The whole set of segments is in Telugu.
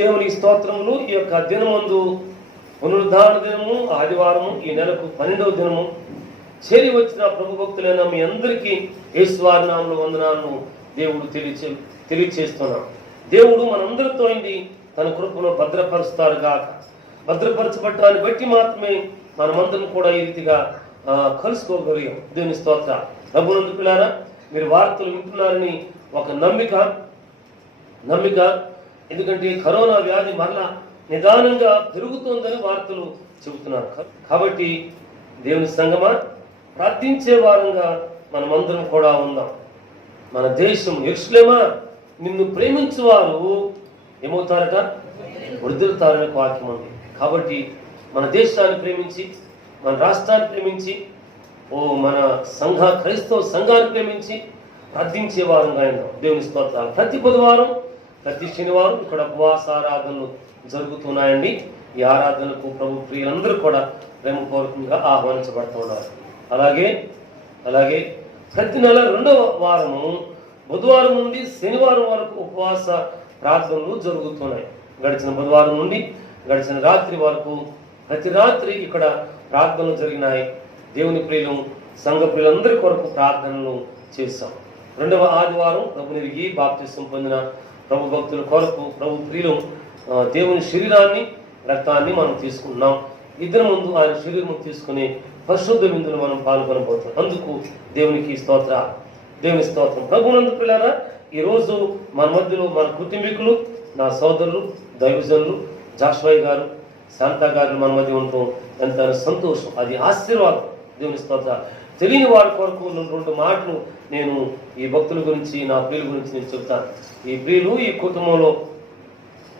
దేవునికి స్తోత్రములు. ఈ యొక్క దినమందు పునరుద్ధాన దినము, ఆదివారము, ఈ నెలకు 12వ దినము చేరి వచ్చిన ప్రభు భక్తులైన మీ అందరికీ యేసువారి నామములో వందనాలను దేవుడు తెలియచేస్తున్నాం. దేవుడు మనందరితో ఇండి తన కృపలో భద్రపరుస్తారు గాక. భద్రపరచబట్టాన్ని బట్టి మాత్రమే మనమందరం కూడా ఈ రీతిగా కలుసుకోగలిగాం. దేవుని స్తోత్ర. ప్రభునందు పిల్లారా, మీరు వార్తలు వింటున్నారని ఒక నమ్మిక ఎందుకంటే కరోనా వ్యాధి మరలా నిదానంగా పెరుగుతోందని వార్తలు చెబుతున్నారు. కాబట్టి దేవుని సంగమా, ప్రార్థించే వారంగా మనమందరం కూడా ఉందాం. మన దేశం యెరూషలేమా, నిన్ను ప్రేమించువారు ఏమవుతారట? వృద్ధులుతారనే వాక్యం ఉంది. కాబట్టి మన దేశాన్ని ప్రేమించి, మన రాష్ట్రాన్ని ప్రేమించి, మన క్రైస్తవ సంఘాన్ని ప్రేమించి ప్రార్థించే వారంగా ఉందాం. దేవుని స్తోత్రాలు. ప్రతి బుధవారం, ప్రతి శనివారం ఇక్కడ ఉపవాస ఆరాధనలు జరుగుతున్నాయండి. ఈ ఆరాధనకు ప్రభు ప్రియులందరూ కూడా ప్రేమపూర్వకంగా ఆహ్వానించబడుతూ ఉన్నారు. అలాగే ప్రతి నెల 2వ వారము బుధవారం నుండి శనివారం వరకు ఉపవాస ప్రార్థనలు జరుగుతున్నాయి. గడిచిన బుధవారం నుండి గడిచిన రాత్రి వరకు ప్రతి రాత్రి ఇక్కడ ప్రార్థనలు జరిగినాయి. దేవుని ప్రియులు, సంఘ ప్రియులందరి కొరకు ప్రార్థనలు చేశాం. 2వ ఆదివారం ప్రభునిరిగి బాప్తిసం పొందిన ప్రభు భక్తుల కొరకు ప్రభు ప్రియులు దేవుని శరీరాన్ని, రక్తాన్ని మనం తీసుకుంటున్నాం. ఇద్దరి ముందు ఆయన శరీరం తీసుకుని పరిశుద్ధ విందులు మనం పాల్గొనబోతున్నాం. అందుకు దేవునికి దేవుని స్తోత్రం. ప్రభునందు పిల్లారా, ఈరోజు మన మధ్యలో మన కుటుంబీకులు, నా సోదరులు, దైవజనులు జాషువా గారు, శాంతా గారు మన మధ్య ఉండటం ఎంత సంతోషం, అది ఆశీర్వాదం. దేవుని స్తోత్ర. తెలియని వారి కొరకు 2 మాటలు నేను ఈ భక్తుల గురించి, నా ప్రియుల గురించి నేను చెప్తాను. ఈ ప్రియులు ఈ కుటుంబంలో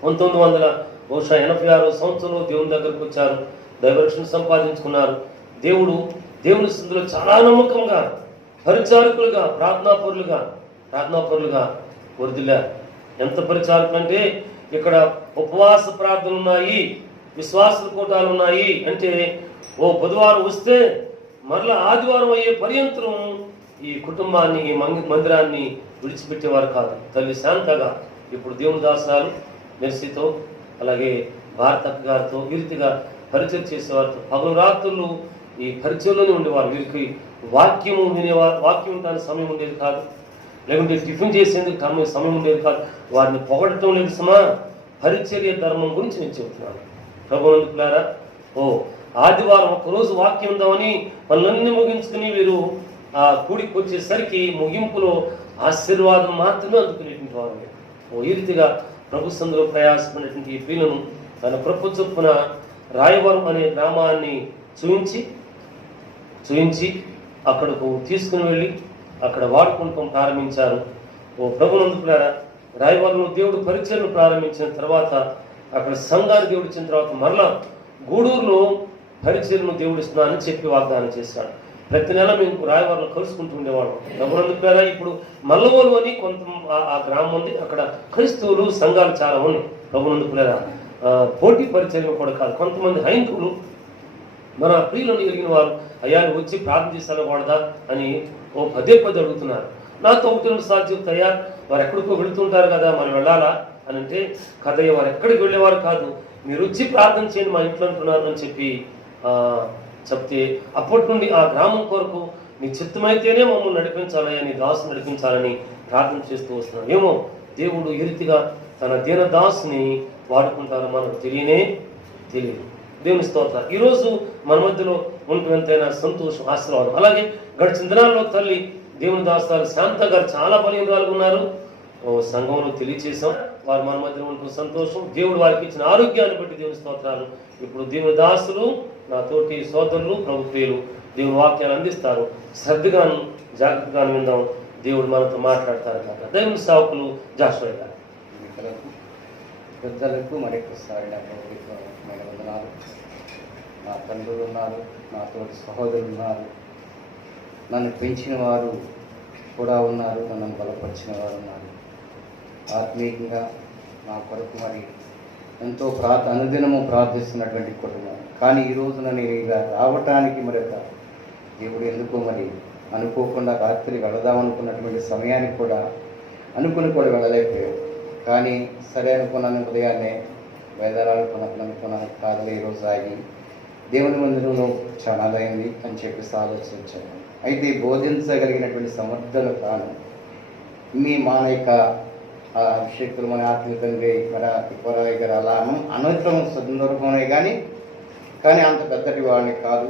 1986 సంవత్సరంలో దేవుని దగ్గరకు వచ్చారు. దైవరక్షణ సంపాదించుకున్నారు. దేవుని స్థితిలో చాలా నమ్మకంగా, పరిచారకులుగా, ప్రార్థనాపరులుగా వృద్ధిల్లారు. ఎంత పరిచారకులు అంటే, ఇక్కడ ఉపవాస ప్రార్థనలు ఉన్నాయి, విశ్వాస కూటాలు ఉన్నాయి. అంటే బుధవారం వస్తే మరలా ఆదివారం అయ్యే పర్యంతరం ఈ కుటుంబాన్ని, ఈ మందిరాన్ని విడిచిపెట్టేవారు కాదు. తల్లి శాంతగా ఇప్పుడు దేవుని దాసాలు మెర్సీతో, అలాగే భారతక్క గారితో ఈ రీతిగా పరిచయం చేసేవారితో పగలు రాత్రులు ఈ పరిచయంలోనే ఉండేవారు. వీరికి వాక్యం వినడానికి సమయం ఉండేది కాదు, లేకుంటే టిఫిన్ చేసేందుకు సమయం ఉండేది కాదు. వారిని పొగడటం లేదు సుమా, పరిచర్య ధర్మం గురించి నేను చెబుతున్నాను. ప్రభునందు పిల్లారా, ఆదివారం ఒక్కరోజు వాక్యం ఉందామని పనులన్నీ ముగించుకుని వీరు ఆ కూడికి వచ్చేసరికి ముగింపులో ఆశీర్వాదం మాత్రమే అందుకునేటువంటి వారు. ఈ రీతిగా ప్రభు సందులో ప్రయాసమైనటువంటి ఈ ప్రియులను తన కృప చొప్పున రాయవరం అనే గ్రామాన్ని చూయించి అక్కడకు తీసుకుని వెళ్ళి అక్కడ వాడుకుంటాం ప్రారంభించారు. ప్రభునందు పిల్లారా, రాయవరంలో దేవుడు పరిచయను ప్రారంభించిన తర్వాత, అక్కడ సంఘాన్ని దేవుడు ఇచ్చిన తర్వాత మరలా గూడూరులో పరిచయను దేవుడు ఇస్తున్నానని చెప్పి వాగ్దానం చేశాడు. ప్రతి నెల మేము రాయవరంలో కలుసుకుంటూ ఉండేవాళ్ళం. ప్రభునందుకురా, ఇప్పుడు మల్లవోలు అని కొంత ఆ గ్రామం ఉంది. అక్కడ క్రైస్తవులు సంఘాలు చాలా ఉన్నాయి. ప్రభునందుకురా, పోటీ పరిచయం కూడా కాదు. కొంతమంది హైందువులు మన ప్రియులను ఎరిగిన వారు, అయ్యా వచ్చి ప్రార్థన చేసానకూడదా అని పదే అడుగుతున్నారు. నాతో 1-2 సార్లు చెప్తాయా, వారు ఎక్కడికో వెళుతుంటారు కదా, మనం వెళ్ళాలా అని అంటే, కదయ్య వారు ఎక్కడికి వెళ్ళేవారు కాదు, మీరు వచ్చి ప్రార్థన చేయండి మా ఇంట్లో అంటున్నారు అని చెప్తే అప్పటి నుండి ఆ గ్రామం కొరకు నీ చిత్తమైతేనే మమ్మల్ని నడిపించాలని, నీ దాసు నడిపించాలని ప్రార్థన చేస్తూ వస్తున్నాడు. ఏమో దేవుడు ఈ రీతిగా తన దీన దాసుని వాడుకుంటారో మనకు తెలియదు. దేవుని స్తోత్ర. ఈరోజు మన మధ్యలో ఉంటూ ఎంతైనా సంతోషం, ఆశీర్వాదం. అలాగే గడిచిన దినాల్లో తల్లి దేవుని దాసాలు శాంత గారు చాలా బలహీనరాలుగా ఉన్నారు. సంఘంలో తెలియచేసాం. వారు మన మధ్యలో ఉంటూ సంతోషం. దేవుడు వారికి ఇచ్చిన ఆరోగ్యాన్ని బట్టి దేవుని స్తోత్రాలు. ఇప్పుడు దేవుని దాసులు, నా తోటి సోదరులు, ప్రభు ప్రియులు దేవుని వాక్యాలు అందిస్తారు. శ్రద్ధగాను జాగ్రత్తగాను విందాం. దేవుడు మనతో మాట్లాడతారు కాక. దేవుని సేవకులు జాషువా గారు. పెద్దలకు మరొకసారి వందనాలు. నా తండ్రులు ఉన్నారు, నా తోటి సహోదరులు ఉన్నారు, నన్ను పెంచిన వారు కూడా ఉన్నారు, నన్ను బలపరిచిన వారు ఉన్నారు. ఆత్మీయంగా నా కొరకు మరి ఎంతో అనుదినము ప్రార్థిస్తున్నటువంటి కుటుంబం. కానీ ఈరోజు నేను ఇలా రావటానికి మరొక దేవుడు ఎందుకో మరి అనుకోకుండా రాత్రి వెళదామనుకున్నటువంటి సమయానికి కూడా అనుకుని కూడా వెళ్ళలేకపోయాం. కానీ సరే అనుకున్నాను, ఉదయాన్నే బయలుదేరాలనుకున్నాను, కాదులే ఈరోజు ఆగి దేవుని మందిరంలో చాలా అయింది అని చెప్పేసి ఆలోచించాను. అయితే బోధించగలిగినటువంటి సమర్థులు కాను. మీ మానయిక అభిషేకులు మన ఆత్మీయంగా ఇక్కడ అలా అనవసరం సందర్భమే కానీ అంత పెద్దటి వాడిని కాదు.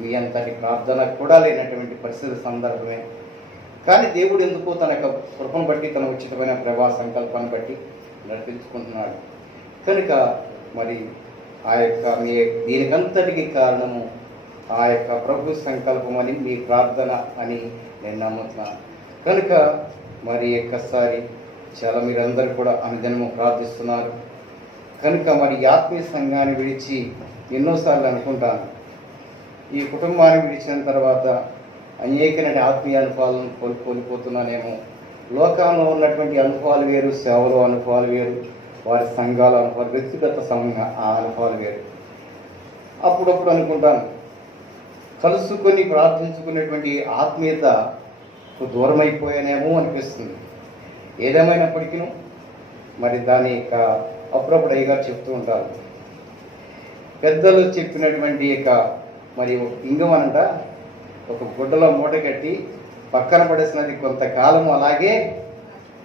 మీ అంతటి ప్రార్థన కూడా లేనటువంటి పరిస్థితి సందర్భమే. కానీ దేవుడు ఎందుకు తన యొక్క కృపను బట్టి, తన ఉచితమైన ప్రభా సంకల్పాన్ని బట్టి నడిపించుకుంటున్నాడు. కనుక మరి ఆ యొక్క మీ దీనికంతటికి కారణము ఆ యొక్క ప్రభు సంకల్పం అని, మీ ప్రార్థన అని నేను నమ్ముతున్నాను. కనుక మరి ఒక్కసారి చాలా మీరందరూ కూడా అనుదినము ప్రార్థిస్తున్నారు. కనుక మరి ఆత్మీయ సంఘాన్ని విడిచి ఎన్నోసార్లు అనుకుంటాను, ఈ కుటుంబాన్ని విడిచిన తర్వాత అనేకమైన ఆత్మీయ అనుభవాలను కోల్పోతున్నానేమో. లోకంలో ఉన్నటువంటి అనుభవాలు వేరు, సేవలో అనుభవాలు వేరు, వారి సంఘాల అనుభవాలు, వ్యక్తిగత ఆ అనుభవాలు వేరు. అప్పుడప్పుడు అనుకుంటాను, కలుసుకొని ప్రార్థించుకునేటువంటి ఆత్మీయతకు దూరమైపోయానేమో అనిపిస్తుంది. ఏదేమైనప్పటికీ మరి దాని యొక్క అప్పుడప్పుడు అయ్యగారు చెప్తూ ఉంటారు, పెద్దలు చెప్పినటువంటి యొక్క మరి ఇంగమనంట ఒక గుడ్డలో మూట కట్టి పక్కన పడేసినది కొంతకాలం అలాగే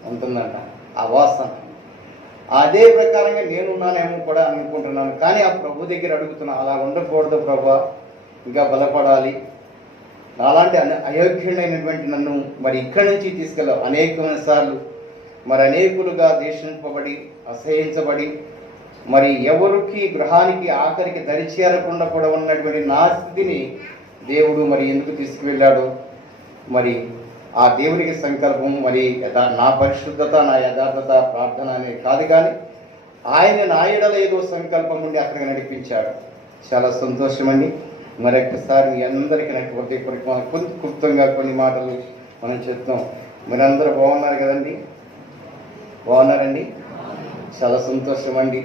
ఉంటుందంట ఆ వాసన. అదే ప్రకారంగా నేనున్నానేమో కూడా అనుకుంటున్నాను. కానీ ఆ ప్రభు దగ్గర అడుగుతున్నా, అలా ఉండకూడదు ప్రభా, ఇంకా బలపడాలి. అలాంటి అయోగ్యుడైనటువంటి నన్ను మరి ఇక్కడి నుంచి తీసుకెళ్ళావు. అనేకమైన సార్లు మరి అనేకులుగా దేశింపబడి, అసహించబడి, మరి ఎవరికి గృహానికి ఆఖరికి దరిచేరకుండా కూడా ఉన్నటువంటి నా స్థితిని దేవుడు మరి ఎందుకు తీసుకువెళ్ళాడు? మరి ఆ దేవునికి సంకల్పం మరి నా పరిశుద్ధత, నా యథార్థత, ప్రార్థన అనేది కాదు, కానీ ఆయన నా ఎడల ఏదో సంకల్పం ఉండి అక్కడికి నడిపించాడు. చాలా సంతోషం అండి. మరొకసారి మీ అందరికీ నాకు కొంచెం క్లుప్తంగా కొన్ని మాటలు మనం చెప్తాం. మీరందరూ బాగున్నారు కదండి? బాగున్నారండి? చాలా సంతోషం అండి.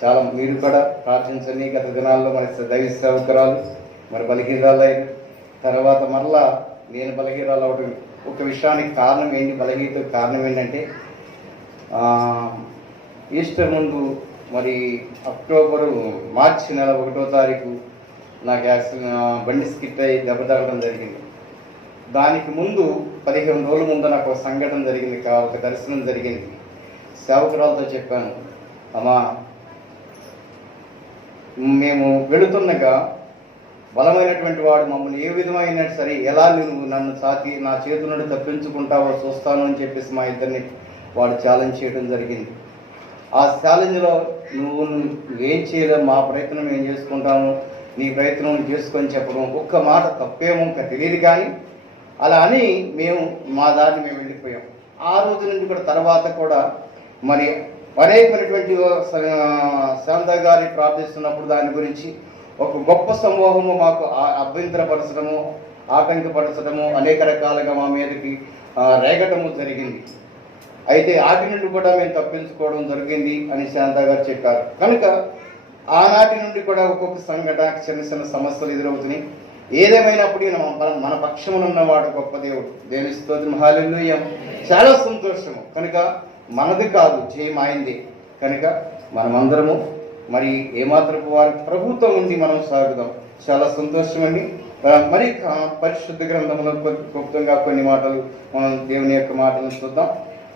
చాలా మీరు కూడా ప్రార్థించండి. గత దినాల్లో మన దైవ సేవకురాలు మరి బలహీనరాలు తర్వాత మరలా నేను బలహీనరాలు అవడం ఒక విషయానికి కారణం ఏంటి, బలహీనత కారణం ఏంటంటే ఈస్టర్ ముందు మరి మార్చి నెల 1వ తారీఖు నాకు బండి స్కిట్ అయ్యి దెబ్బ తగ్గడం జరిగింది. దానికి ముందు 15 రోజుల ముందు నాకు ఒక సంఘటన జరిగింది, ఒక దర్శనం జరిగింది. సేవకురాలతో చెప్పాను, అమ్మా మేము వెళుతుండగా బలమైనటువంటి వాడు మమ్మల్ని ఏ విధమైన సరే ఎలా నువ్వు నన్ను నా చేతుల నుండి తప్పించుకుంటావో చూస్తాను అని చెప్పేసి మా ఇద్దరిని వాడు ఛాలెంజ్ చేయడం జరిగింది. ఆ ఛాలెంజ్లో నువ్వు ఏం చేయలేవు, మా ప్రయత్నం ఏం చేసుకుంటాము, నీ ప్రయత్నం చేసుకొని చెప్పడం ఒక్క మాట తప్పేమో ఇంకా తెలియదు. కానీ అలా అని మేము మా దారిని మేము వెళ్ళిపోయాం. ఆ రోజు నుంచి కూడా తర్వాత కూడా మరి అనేకమైనటువంటి శాంత గారి ప్రార్థిస్తున్నప్పుడు దాని గురించి ఒక గొప్ప సమూహము మాకు అభ్యంతరపరచడము, ఆటంకపరచడము, అనేక రకాలుగా మా మీదకి రేగటము జరిగింది. అయితే ఆటి నుండి కూడా మేము తప్పించుకోవడం జరిగింది అని శాంత గారు చెప్పారు. కనుక ఆనాటి నుండి కూడా ఒక్కొక్క సంఘటన, చిన్న చిన్న సమస్యలు ఎదురవుతున్నాయి. ఏదేమైనప్పుడు మన పక్షమునున్నవాడు గొప్ప దేవుడు. దేవుని స్తోత్రం, హల్లెలూయా. చాలా సంతోషము. కనుక మనది కాదు, జయం ఆయనది. కనుక మనమందరము మరి ఏమాత్రపు వారి ప్రభుత్వం ఉండి మనం సాగుదాం. చాలా సంతోషం అండి. మరి పరిశుద్ధ గ్రంథంలో క్లుప్తంగా కొన్ని మాటలు మనం దేవుని యొక్క మాటలను చూద్దాం.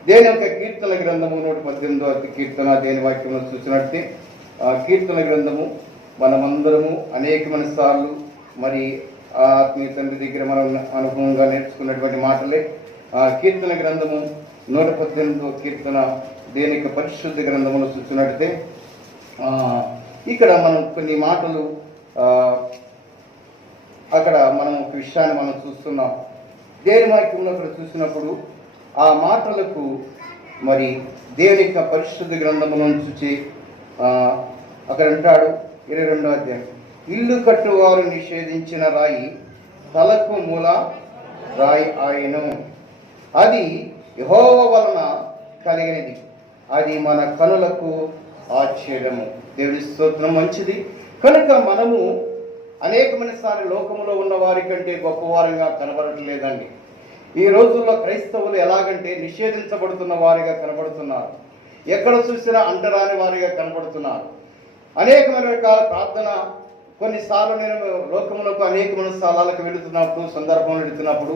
దేవుని యొక్క కీర్తన గ్రంథము 118వ కీర్తన దేని వాక్యంలో చూసినట్టే కీర్తన గ్రంథము మనమందరము అనేకమైన సార్లు మరి ఆత్మీయ తండ్రి దగ్గర మనం అనుభవంగా నేర్చుకున్నటువంటి మాటలే. కీర్తన గ్రంథము 118వ కీర్తన దేని యొక్క పరిశుద్ధ గ్రంథములో చూసినట్టే ఇక్కడ మనం కొన్ని మాటలు అక్కడ మనం ఒక విషయాన్ని మనం చూస్తున్నాం. దేని వాక్యంలో అక్కడ చూసినప్పుడు ఆ మాటలకు మరి దేవుని యొక్క పరిశుద్ధ గ్రంథములో చూచి అక్కడ అంటాడు 22వ అధ్యాయం, ఇల్లు కట్టువారు నిషేధించిన రాయి తలకు మూల రాయి ఆయను, అది యెహోవా వలన కలిగినది, అది మన కనులకు ఆశ్చర్యము. దేవుని స్తోత్రం. మంచిది. కనుక మనము అనేకమైన సార్లు లోకములో ఉన్న వారి కంటే గొప్పవారంగా కనబడట్లేదండి. ఈ రోజుల్లో క్రైస్తవులు ఎలాగంటే నిషేధించబడుతున్న వారిగా కనబడుతున్నారు. ఎక్కడ చూసినా అంటరాని వారిగా కనబడుతున్నారు. అనేకమైన రకాల ప్రార్థన, కొన్నిసార్లు నేను లోకములకు అనేకమైన స్థలాలకు వెళుతున్నప్పుడు, సందర్భంలో వెళుతున్నప్పుడు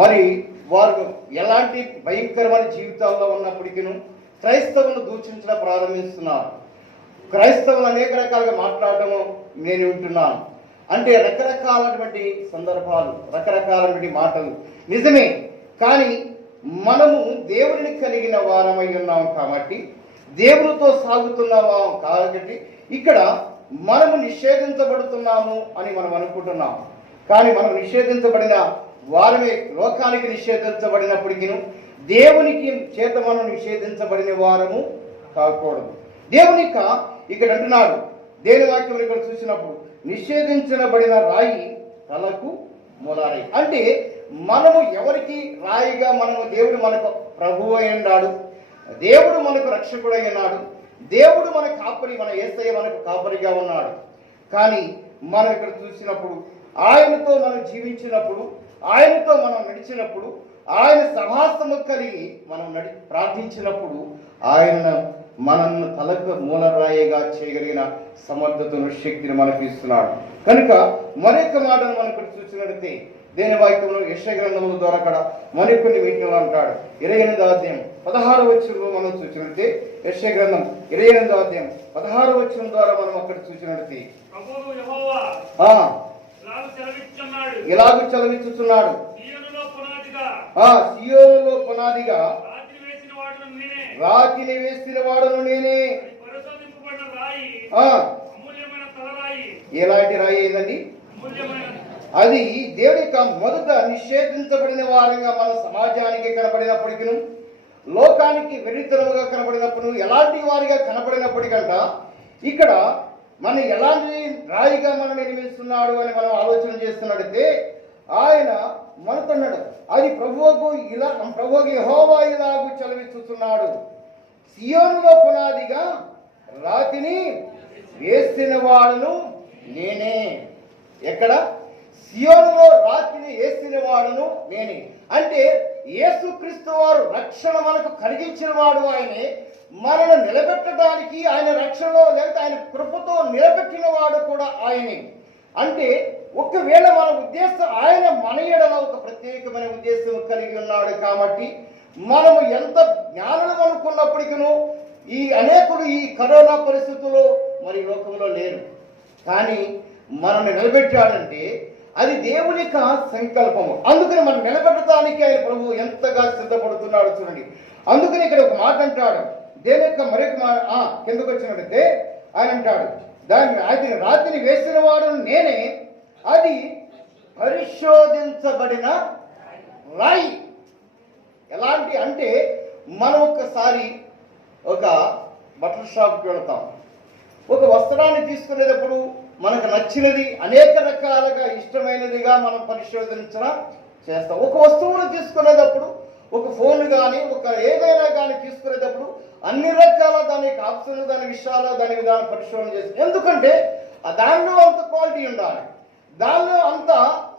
మరి వారు ఎలాంటి భయంకరమైన జీవితాల్లో ఉన్నప్పటికీ క్రైస్తవులను దూషించడం ప్రారంభిస్తున్నారు. క్రైస్తవులు అనేక రకాలుగా మాట్లాడటము నేను వింటున్నాను. అంటే రకరకాలటువంటి సందర్భాలు, రకరకాలటువంటి మాటలు నిజమే. కానీ మనము దేవుడిని కలిగిన వారమై ఉన్నాం కాబట్టి, దేవునితో సాగుతున్నాము కాబట్టి ఇక్కడ మనము నిషేధించబడుతున్నాము అని మనం అనుకుంటున్నాం. కానీ మనం నిషేధించబడిన వారమే, లోకానికి నిషేధించబడినప్పటికీ దేవునికి చేత మనం నిషేధించబడిన వారము కాకూడదు. దేవునిక ఇక్కడ అంటున్నాడు, దేని వాక్యం ఇక్కడ చూసినప్పుడు నిషేధించబడిన రాయి తలకు మూలారాయి. అంటే మనము ఎవరికి రాయిగా, మనము దేవుడు మనకు ప్రభువు అయి ఉన్నాడు, దేవుడు మనకు రక్షకుడు అయి ఉన్నాడు, దేవుడు మన కాపరి, మన యేసయ్య మనకు కాపరిగా ఉన్నాడు. కానీ మనం ఇక్కడ చూసినప్పుడు ఆయనతో మనం జీవించినప్పుడు, ఆయనతో మనం నడిచినప్పుడు, ఆయన సమాసము కలిగి మనం ప్రార్థించినప్పుడు ఆయన మనల్ని తలకు మూలరాయిగా చేయగలిగిన సమర్థతను, శక్తిని మనకు ఇస్తున్నాడు. కనుక మరొక మాటను మనం ఇక్కడ చూసినట్లయితే దేని వాక్యంలో యెషయా గ్రంథముల ద్వారా కూడా మరికొన్ని వీటిలో అంటాడు. 28వ అధ్యాయం 16వ వచనంలో మనం చూసినట్లయితే, యెషయా గ్రంథం 28వ అధ్యాయం 16వ వచనం ద్వారా మనం అక్కడ చూసినట్లయితే ఇలాగూ చలవిస్తున్నాడు, సియోనులో పునాదిగా రాతిని వేసిన వాడును నేనే. ఎలాంటి రాయి ఏదండి అది? దేవుడి యొక్క మొదట నిషేధించబడిన వారంగా మన సమాజానికి కనబడినప్పటికీ, లోకానికి వెరితరముగా కనబడినప్పుడు, ఎలాంటి వారిగా కనబడినప్పటికంట ఇక్కడ మనం ఎలాంటి రాయిగా మనం నిర్మిస్తున్నాడు అని మనం ఆలోచన చేస్తున్నట్టయితే ఆయన మనతోన్నాడు, అది ప్రభువుకు యెహోవా ఇలాగు చలవిస్తున్నాడు, సియోనులో పునాదిగా రాతిని వేసిన వాడును నేనే. ఎక్కడ? సియోనులో రాతిని వేసిన వాడును నేనే. అంటే యేసుక్రీస్తు వారు రక్షణ మనకు కలిగించిన వాడు ఆయనే, మనను నిలబెట్టడానికి ఆయన రక్షణలో లేకపోతే ఆయన కృపతో నిలబెట్టిన వాడు కూడా ఆయనే. అంటే ఒకవేళ మన ఉద్దేశం ఆయన మన ఎడల ఒక ప్రత్యేకమైన ఉద్దేశం కలిగి ఉన్నాడు కాబట్టి, మనము ఎంత జ్ఞానం అనుకున్నప్పటికీ ఈ అనేకులు ఈ కరోనా పరిస్థితుల్లో మరి లోకంలో లేరు. కానీ మనల్ని నిలబెట్టాడంటే అది దేవుని యొక్క సంకల్పము. అందుకని మనం నిలబెట్టడానికి ఆయన ప్రభువు ఎంతగా సిద్ధపడుతున్నాడు చూడండి. అందుకని ఇక్కడ ఒక మాట అంటాడు, దేని యొక్క మరొక కిందకు వచ్చినట్టయితే ఆయన అంటాడు, దాన్ని రాతిని వేసిన వాడు నేనే, అది పరిశోధించబడిన రాయి. ఎలాంటి అంటే మనం ఒక్కసారి ఒక బట్టల షాప్కి వెళతాం, ఒక వస్త్రాన్ని తీసుకునేటప్పుడు మనకు నచ్చినది అనేక రకాలుగా ఇష్టమైనదిగా మనం పరిశోధించడం చేస్తాం. ఒక వస్తువును తీసుకునేటప్పుడు, ఒక ఫోన్ కానీ ఒక ఏదైనా కానీ తీసుకునేటప్పుడు అన్ని రకాల దాని ఆప్షన్లు, దాని విషయాలు, దాని విధానం పరిశోధన చేస్తాం. ఎందుకంటే దానిలో అంత క్వాలిటీ ఉండాలి, దానిలో అంత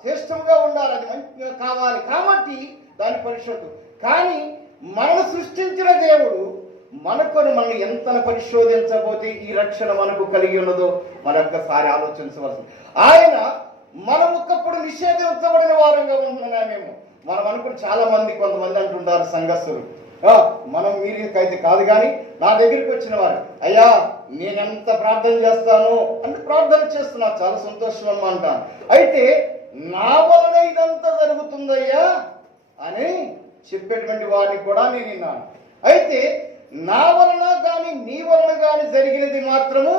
శ్రేష్టంగా ఉండాలి, అది మంచిగా కావాలి కాబట్టి దాని పరిశోధన. కానీ మనను సృష్టించిన దేవుడు మనం ఎంత పరిశోధించబోతే ఈ రక్షణ మనకు కలిగి ఉన్నదో మరొక్కసారి ఆలోచించవలసింది. ఆయన మనం ఒకప్పుడు నిషేధించబడిన వారంగా ఉంటున్నామేమో మనం అనుకుని కొంతమంది అంటుంటారు సంఘస్థులు, మనం మీరికైతే కాదు కానీ నా దగ్గరికి వచ్చిన వారు, అయ్యా నేనెంత ప్రార్థన చేస్తాను అంటే ప్రార్థన చేస్తున్నా, చాలా సంతోషం అమ్మా అంటాను. అయితే నా వలన ఇదంతా జరుగుతుందయ్యా అని చెప్పేటువంటి వారిని కూడా నేను విన్నాను. అయితే నా వలన కానీ నీ వలన కానీ జరిగినది మాత్రము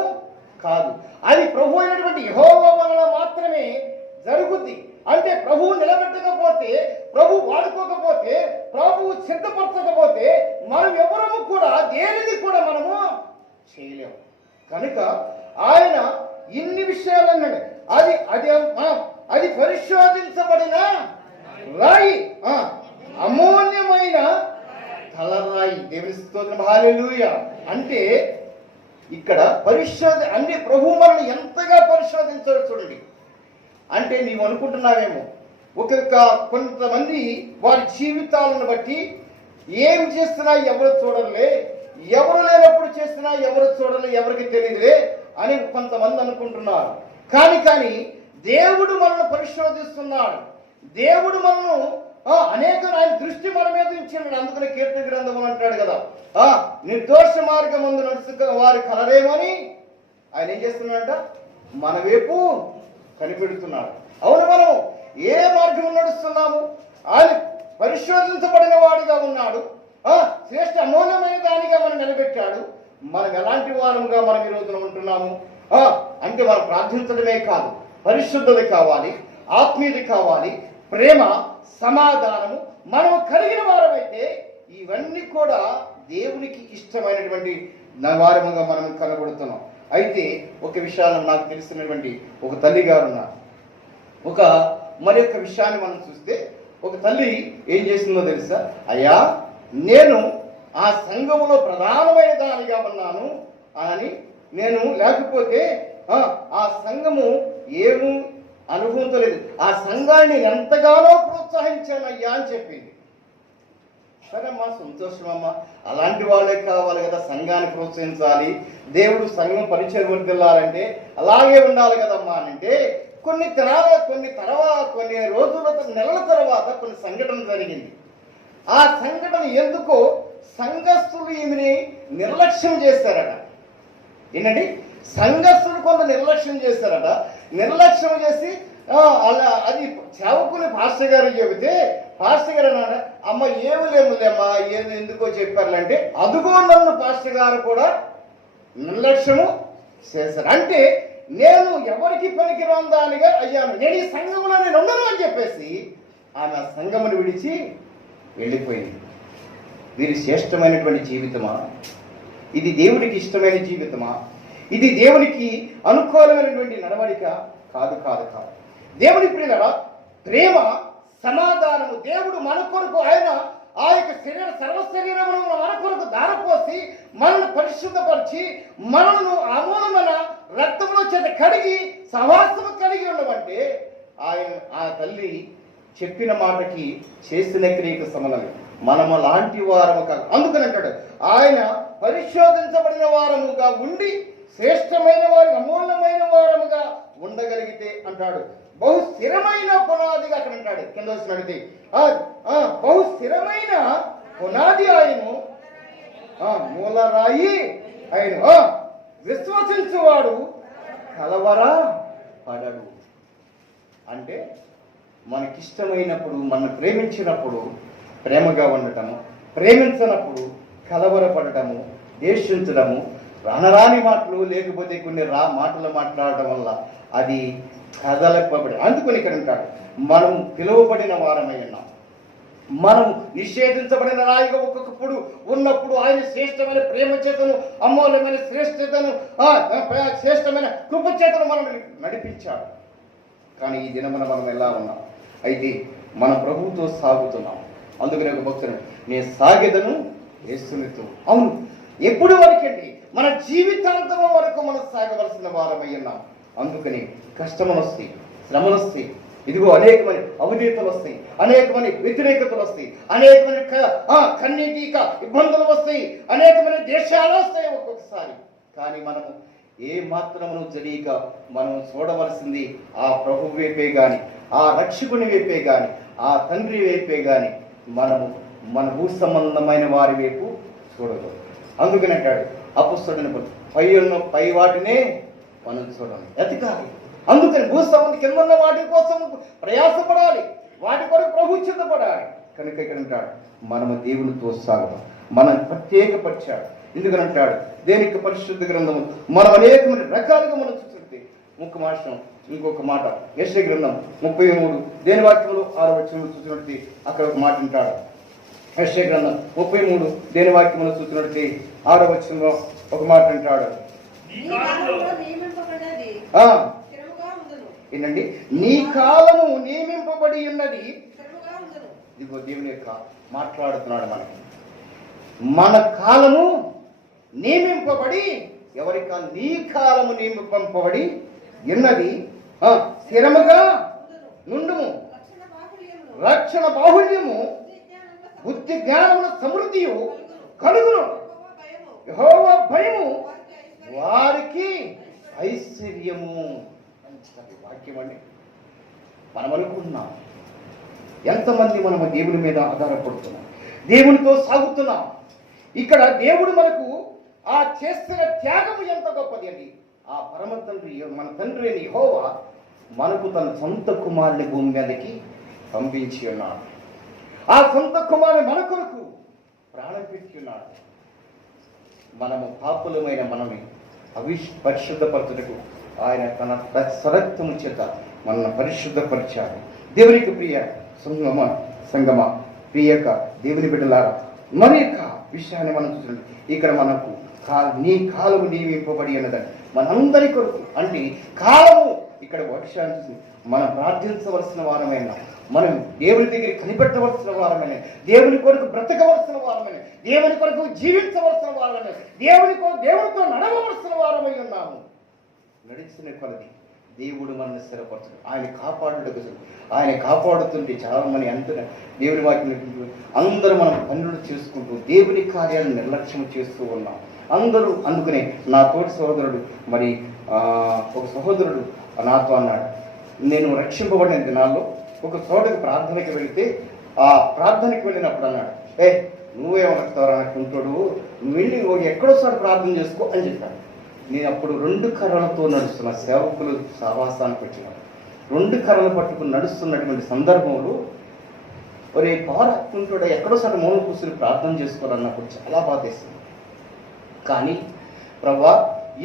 కాదు, అది ప్రభు అయినటువంటి యెహోవా వలన మాత్రమే జరుగుద్ది. అంటే ప్రభువు నిలబెట్టకపోతే, ప్రభు వాడుకోకపోతే, ప్రభువు సిద్ధపరచకపోతే మనం ఎవరము కూడా దేనిని కూడా మనము చేయలేము. కనుక ఆయన ఇన్ని విషయాలు అన్నాడు, అది పరిశోధించబడిన రాయి, అమూల్యమైన తలరాయి. దేవుని స్తోత్రం, హల్లెలూయా. అంటే ఇక్కడ అన్ని ప్రభు మనల్ని ఎంతగా పరిశోధించాడు చూడండి. అంటే నీవు అనుకుంటున్నావేమో, కొంతమంది వారి జీవితాలను బట్టి ఏం చేస్తున్నా ఎవరు చూడలే, ఎవరు లేనప్పుడు చేసినా ఎవరు చూడలే, ఎవరికి తెలియదులే అని కొంతమంది అనుకుంటున్నారు. కానీ దేవుడు మనల్ని పరిశోధిస్తున్నాడు. దేవుడు మనను అనేక ఆయన దృష్టి మన మీద ఉంచినాడు. అందుకని కీర్తన గ్రంథం అంటాడు కదా, నిర్దోష మార్గం ముందు నడుచుకు వారి కలరేమని ఆయన ఏం చేస్తున్నాడంట, మన వైపు కనిపెడుతున్నాడు. అవును, మనం ఏ మార్గం నడుస్తున్నాము? ఆయన పరిశోధించబడిన వాడిగా ఉన్నాడు. శ్రేష్ఠ అమూల్యమైన దానిగా మనం నిలబెట్టాడు. మనం ఎలాంటి వారముగా మనం ఈ రోజున ఉంటున్నాము అంటే మనం ప్రార్థించడమే కాదు, పరిశుద్ధత కావాలి, ఆత్మీయత కావాలి, ప్రేమ, సమాధానము మనం కలిగిన వారమైతే ఇవన్నీ కూడా దేవునికి ఇష్టమైనటువంటి వారముగా మనం కనబడుతున్నాం. అయితే ఒక విషయాన్ని నాకు తెలిసినటువంటి ఒక తల్లి గారు ఉన్నారు. మరి యొక్క విషయాన్ని మనం చూస్తే, ఒక తల్లి ఏం చేసిందో తెలుసా? అయ్యా, నేను ఆ సంఘములో ప్రధానమైన దానిగా ఉన్నాను అని, నేను లేకపోతే ఆ సంఘము ఏమీ అనుభవంతో లేదు, ఆ సంఘాన్ని ఎంతగానో ప్రోత్సహించానయ్యా అని చెప్పింది. సరేమ్మా, సంతోషమమ్మా, అలాంటి వాళ్ళే కావాలి కదా సంఘాన్ని ప్రోత్సహించాలి, దేవుడు సంఘం పరిచయం వర్దిల్లాలంటే అలాగే ఉండాలి కదమ్మా అని అంటే, కొన్ని రోజుల నెలల తర్వాత కొన్ని సంఘటన జరిగింది. ఆ సంఘటన ఎందుకో సంఘస్థులు ఈమెని నిర్లక్ష్యం చేశారట. ఏంటండి, సంఘస్థులు కొంత నిర్లక్ష్యం చేశారట. నిర్లక్ష్యం చేసి అది సేవకుని పాస్టర్ గారు చెబితే, పాస్టర్ గారు అన్నాడు, అమ్మ ఏమి లేములేమ్మా, ఏది ఎందుకో చెప్పారంటే, అదుగో నన్ను పాస్టర్ గారు కూడా నిర్లక్ష్యము చేశారు. అంటే నేను ఎవరికి పనికిరాని దానిగా అయ్యాను, నేను ఈ సంఘంలో నేను ఉండను అని చెప్పేసి ఆమె ఆ సంఘమును విడిచి వెళ్ళిపోయింది. వీరి శ్రేష్టమైనటువంటి జీవితమా? ఇది దేవుడికి ఇష్టమైన జీవితమా? ఇది దేవునికి అనుకూలమైనటువంటి నడవడిక? కాదు. దేవుని ప్రియులారా, ప్రేమ, సమాధానము దేవుడు మన కొరకు ఆయన ఆ యొక్క సర్వశరీరమును మన కొరకు ధారపోసి మనల్ని పరిశుద్ధపరిచి మనల్ని అమూలమైన రక్తములో చేత కడిగి సహవాసము కలిగి ఉండమంటే ఆ తల్లి చెప్పిన మాటకి చేసిన క్రియకు సమలమే. మనము లాంటి వారము కాదు. అందుకని అంటాడు, ఆయన పరిశోధించబడిన వారముగా ఉండి శ్రేష్టమైన వారి అమూల్యమైన వారముగా ఉండగలిగితే అంటాడు. బహు స్థిరమైన పునాదిగా అక్కడ అంటాడు. కింద వచ్చినది బహు స్థిరమైన పునాది ఆయను, మూలరాయి ఆయన, విశ్వసించువాడు కలవరా పడడు. అంటే మనకిష్టమైనప్పుడు, మనం ప్రేమించినప్పుడు ప్రేమగా ఉండటము, ప్రేమించినప్పుడు కలవరపడటము, ద్వేషించడము, రానరాని మాటలు లేకపోతే కొన్ని మాటలు మాట్లాడటం వల్ల అది కదలపబడి. అందుకని ఇక్కడ అంటాడు, మనం పిలువబడిన వారమై ఉన్నాం. మనం నిషేధించబడిన రాయిగా ఒక్కొక్కప్పుడు ఉన్నప్పుడు ఆయన శ్రేష్టమైన ప్రేమ చేతను, అమూల్యమైన శ్రేష్టతను, శ్రేష్టమైన కృప చేతను మనం నడిపించాడు. కానీ ఈ దినమున మనం ఎలా ఉన్నాం? అయితే మన ప్రభువుతో సాగుతున్నాం. అందుకనే ఒక భక్తుడు, నేను సాగెదను యేసునితో. అవును, ఎప్పుడు వరకండి? మన జీవితాంతం వరకు మనం సాగవలసిన వారమై ఉన్నాం. అందుకని కష్టములు వస్తాయి, శ్రమలు వస్తాయి, ఇదిగో అనేకమైన అవధీతలు వస్తాయి, అనేకమైన వ్యతిరేకతలు వస్తాయి, అనేకమైన కన్నీటి ఇబ్బందులు వస్తాయి, అనేకమైన దేశాలు వస్తాయి ఒక్కొక్కసారి. కానీ మనము ఏ మాత్రమును జరిగక మనం చూడవలసింది ఆ ప్రభు వైపే గాని, ఆ రక్షకుని వైపే గాని, ఆ తండ్రి వైపే గాని మనము మన భూ సంబంధమైన వారి వైపు చూడగలరు. అందుకని అంటాడు అపొస్తలుడైన పై వాటినే మనం చూడాలి, ఎతకాలి. అందుకని భూ సంబంధం కింద ఉన్న వాటి కోసం ప్రయాసపడాలి, వాటి కొరకు ప్రభు చిత్తపడాలి. కనుక ఇక్కడ అంటాడు, మనము దేవునితో సాగుతాం, మనం ప్రత్యేకపరిచాడు. ఎందుకని అంటాడు, దేనికి పరిశుద్ధ గ్రంథము మనం అనేకమైన రకాలుగా మనం చూస్తుంటే ఇంకొక మాట యెషయా గ్రంథం 33 దేని వాక్యంలో 6వ వచనంలో చూసినట్టు అక్కడ ఒక మాట అంటాడు. యెషయా గ్రంథం 33 దేని వాక్యంలో చూసినట్టు 6వ వచనంలో ఒక మాట అంటాడు. ఏంటండి, నీ కాలము నియమింపబడి ఉన్నది. ఇదిగో దేవుని యొక్క మాట్లాడుతున్నాడు మనకి. మన కాలము నియమింపబడి, ఎవరికా? నీ కాలము నియమింపబడి ఉన్నది, స్థిరముగా నుండుము, రక్షణ బాహుళ్యము, బుద్ధి జ్ఞానముల సమృద్ధియు కలుగును. యెహోవా భయము వారికి ఐశ్వర్యము. మంచి వాక్యం అండి. మనం అనుకుంటున్నాం, ఎంతమంది మనము దేవుని మీద ఆధారపడుతున్నాం, దేవునితో సాగుతున్నాం. ఇక్కడ దేవుడు మనకు ఆ చేస్తున్న త్యాగము ఎంత గొప్పది అండి. ఆ పరమ తండ్రి, మన తండ్రి అయిన యెహోవా మనకు తన సొంత కుమారుని భూమి మీదకి పంపించి ఉన్నాడు. ఆ సొంత కుమారుని మన కొరకు ప్రాణం పెట్టి ఉన్నాడు. మనము పాపులమైన మనల్ని పరిశుద్ధపరచుటకు ఆయన తన స్వరక్తము చేత మనల్ని పరిశుద్ధపరిచాడు. దేవునికి ప్రియ సంగమ ప్రియక దేవుని బిడ్డలారా, మరి యొక్క విషయాన్ని మనం చూడండి. ఇక్కడ మనకు నీ కాలము నియమింపబడి ఉన్నదండి మనందరి కొరకు. అంటే కాలము ఇక్కడ వర్షాన్ని చూసి మనం ప్రార్థించవలసిన వారమైన, మనం దేవుని దగ్గర కనిపెట్టవలసిన వారమైన, దేవుని కొరకు బ్రతకవలసిన వారమైన, దేవుని కొరకు జీవించవలసిన వారమైన, దేవునితో నడవవలసిన వారమై ఉన్నాము. నడిచిన కొలది దేవుడు మనల్ని స్థిరపరచడు. ఆయన కాపాడుటకు ఆయన కాపాడుతుంటే చాలా మంది అంటున్న దేవుని వాక్యం అందరూ మనం పనులు చేసుకుంటూ దేవుని కార్యాలను నిర్లక్ష్యం చేస్తూ ఉన్నాం అందరూ. అందుకనే నా తోటి సహోదరుడు మరి ఒక సహోదరుడు నాతో అన్నాడు, నేను రక్షింపబడిన దినాల్లో ఒక చోటకి ప్రార్థనకి వెళితే ఆ ప్రార్థనకి వెళ్ళినప్పుడు అన్నాడు, నువ్వేమవుతావు అన్నట్టుంటాడు, నువ్వు వెళ్ళి ఎక్కడోసారి ప్రార్థన చేసుకో అని చెప్పాడు. నేను అప్పుడు 2 కర్రలతో నడుస్తున్న సేవకులు సహవాసానికి వచ్చినాడు. 2 కర్రలు పట్టుకుని నడుస్తున్నటువంటి సందర్భంలో ఒరే పారకుంటాడు ఎక్కడోసారి మూల కూర్చుని ప్రార్థన చేసుకోవాలన్నప్పుడు చాలా బాధేస్తుంది. కానీ ప్రభా,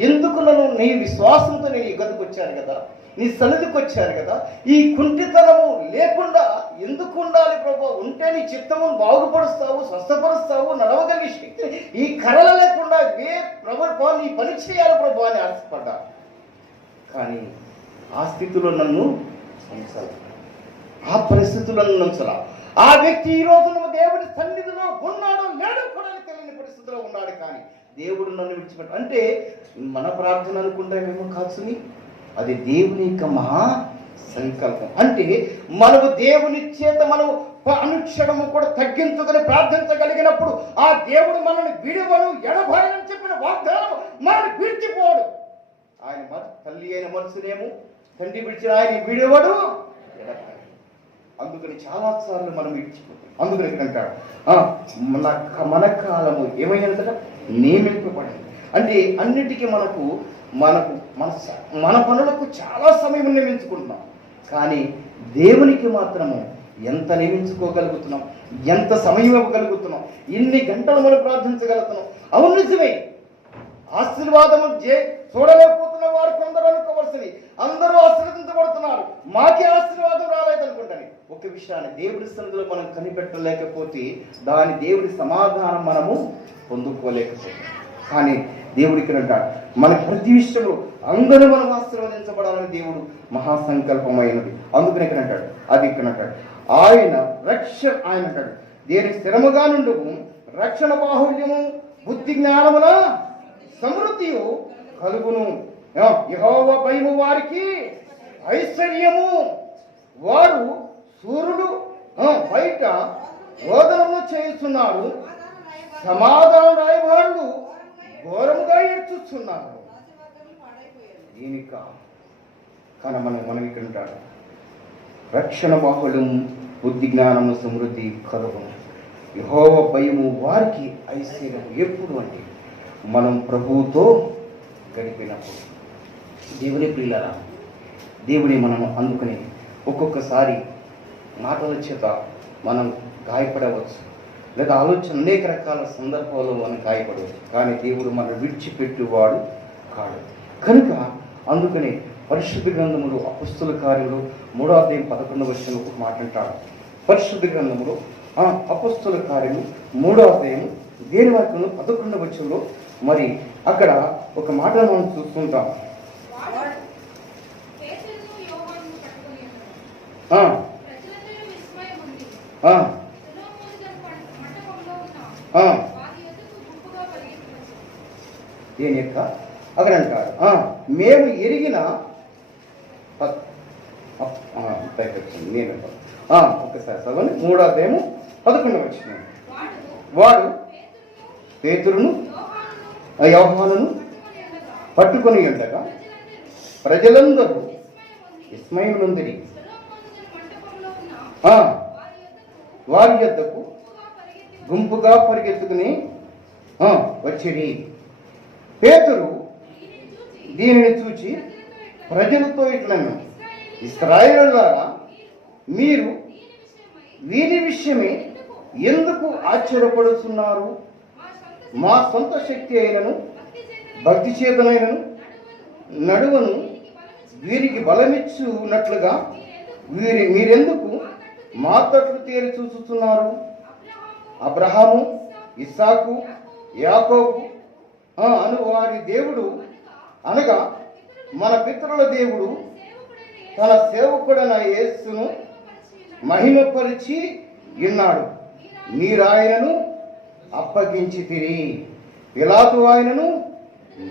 ఎందుకు నీ విశ్వాసంతో నేను ఈ గదికి వచ్చాను కదా, నీ సన్నిధికి వచ్చాను కదా, ఈ కుంటితనము లేకుండా ఎందుకు ఉండాలి ప్రభా? ఉంటే నీ చిత్తమును బాగుపరుస్తావు, స్వస్థపరుస్తావు, నడవగలిగే శక్తి ఈ కర్రలు లేకుండా ప్రభు నీ పని చేయాలి ప్రభు అని ఆశపడ్డా. కానీ ఆ స్థితిలో నన్ను ఉంచాలి, ఆ పరిస్థితుల్లో నన్ను ఉంచాలా. ఆ వ్యక్తి ఈ రోజు దేవుడి సన్నిధిలో ఉన్నాడో లేడో కూడా తెలియని పరిస్థితిలో ఉన్నాడు. కానీ దేవుడు నన్ను విడిచిపెట్ట అంటే మన ప్రార్థన అనుకుంటామేమో కాచుని, అది దేవుని యొక్క మహా సంకల్పం. అంటే మనము దేవుని చేత మనం అనుక్షణము కూడా తగ్గించుకొని ప్రార్థించగలిగినప్పుడు ఆ దేవుడు మనల్ని విడువను ఎడబాయని చెప్పిన వాగ్దానం మనల్ని విడిచిపోడు. ఆయన తల్లి అయిన మనసునేమో తండ్రి విడిచిన ఆయన విడువడు ఎడబాయడు. అందుకని చాలా సార్లు మనం విడిచిపోతాం. అందుకని ఇక్కడ అంటాడు మన కాలము ఏమైనా నియమింపబడింది. అంటే అన్నిటికీ మన పనులకు చాలా సమయం నియమించుకుంటున్నాం. కానీ దేవునికి మాత్రము ఎంత నియమించుకోగలుగుతున్నాం, ఎంత సమయం ఇవ్వగలుగుతున్నాం, ఎన్ని గంటలు మనం ప్రార్థించగలుగుతున్నాం. అవును నిజమే, ఆశీర్వాదము చూడలేకపోతున్న వారు కొందరు అనుకోవలసింది, అందరూ ఆశీర్వదించబడుతున్నారు, మాకే ఆశీర్వాదం రాలేదనుకుంటాను. ఒక విషయాన్ని దేవుడి సన్నిధిలో మనం కనిపెట్టలేకపోతే దాని దేవుడి సమాధానం మనము పొందుకోలేకపోతాం. కానీ దేవుడు ఇక్కడ అంటాడు, మన ప్రతి విషయంలో అందరూ మనం ఆశీర్వదించబడాలని దేవుడు మహాసంకల్పమైనది. అందుకని ఇక్కడ అంటాడు, అది ఇక్కడ అంటాడు, ఆయన అంటాడు దేని స్థిరముగా నుండు రక్షణ బాహుల్యము బుద్ధి జ్ఞానముల సమృద్ధియు కలుగును. యెహోవా భయము వారికి ఐశ్వర్యము. వారు సూర్యుడు బయట రోదనము చేస్తున్నారు, సమాధాన రాయబారులు ఘోరముగా ఏడ్చుచున్నారు. దీనిక కానీ మనం ఇక్కడ ఉంటాడు, రక్షణ బాహుళ్యం బుద్ధి జ్ఞానము సమృద్ధి కలుగును. యెహోవా భయము వారికి ఐశ్వర్యం. ఎప్పుడు అంటే మనం ప్రభువుతో గడిపినప్పుడు. దేవుని ప్రియులారా, దేవుని మనం అందుకని ఒక్కొక్కసారి మాటల చేత మనం గాయపడవచ్చు, లేదా ఆలోచన అనేక రకాల సందర్భాల్లో మనం గాయపడవచ్చు. కానీ దేవుడు మనం విడిచిపెట్టువాడు కాడు. కనుక అందుకని పరిశుద్ధ గ్రంథములు అపొస్తలుల కార్యములు 3వ అధ్యాయం 11వ వచనంలో ఒక మాట అంటాడు. పరిశుద్ధ గ్రంథములు అపొస్తలుల కార్యము 3వ అధ్యాయం దేని వాక్యంలో 11వ వచనంలో మరి అక్కడ ఒక మాట మనం చూస్తుంటాం. దేని యొక్క అక్కడ అంటారు, మేము ఎరిగిన నేను ఒకసారి చదవండి. 3వ అధ్యాయము 11వ వచనం. వాడు పేతురును ఆ యోహానును పట్టుకొని ఉండగా ప్రజలందరూ విస్మయమునందిరి. వారి యొద్దకు గుంపుగా పరిగెత్తుకుని వచ్చిరి. పేతురు దీనిని చూచి ప్రజలతో ఇట్లను, ఇశ్రాయేలులారా, మీరు వీరి విషయమే ఎందుకు ఆశ్చర్యపడుతున్నారు? మా సొంత శక్తి అయినను భక్తి చేతనైనను నడువను వీరికి బలమిచ్చున్నట్లుగా మీరెందుకు మా తట్లు తేరి చూస్తున్నారు? అబ్రహాము, ఇస్సాకు, యాకోబు అను వారి దేవుడు అనగా మన పితరుల దేవుడు తన సేవకుడైన యేసును మహిమపరిచి ఉన్నాడు. మీరాయనను అప్పగించితిరి. పిలాతు ఆయనను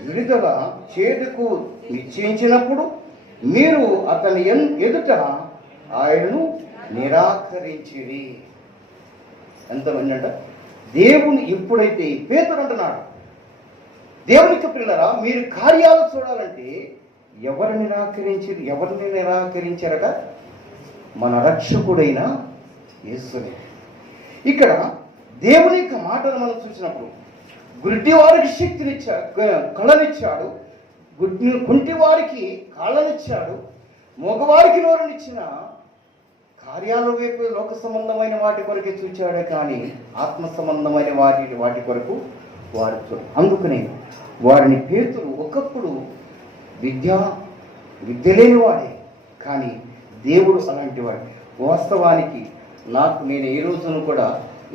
విడుదల చేటుకు నిశ్చయించినప్పుడు మీరు అతని ఎదుట ఆయనను నిరాకరించిరి. ఎంతమంది అంట? దేవుని ఎప్పుడైతే పేతురు అంటున్నాడు, దేవునికి పిల్లరా, మీరు కార్యాలు చూడాలంటే ఎవరిని నిరాకరించారట? మన రక్షకుడైన యేసుని. ఇక్కడ దేవుని యొక్క మాటలు మనం చూసినప్పుడు గుడ్డి వారికి కళ్ళనిచ్చాడు, కుంటి వారికి కాళ్ళనిచ్చాడు, మగవారికి నోరునిచ్చిన కార్యాల వైపు లోక సంబంధమైన వాటి కొరకే చూచాడే కానీ ఆత్మ సంబంధమైన వాటి కొరకు వారు అందుకనే వారిని పేతురు ఒకప్పుడు విద్య లేనివాడే, కానీ దేవుడు అలాంటి వాడు. వాస్తవానికి నేను ఏ రోజును కూడా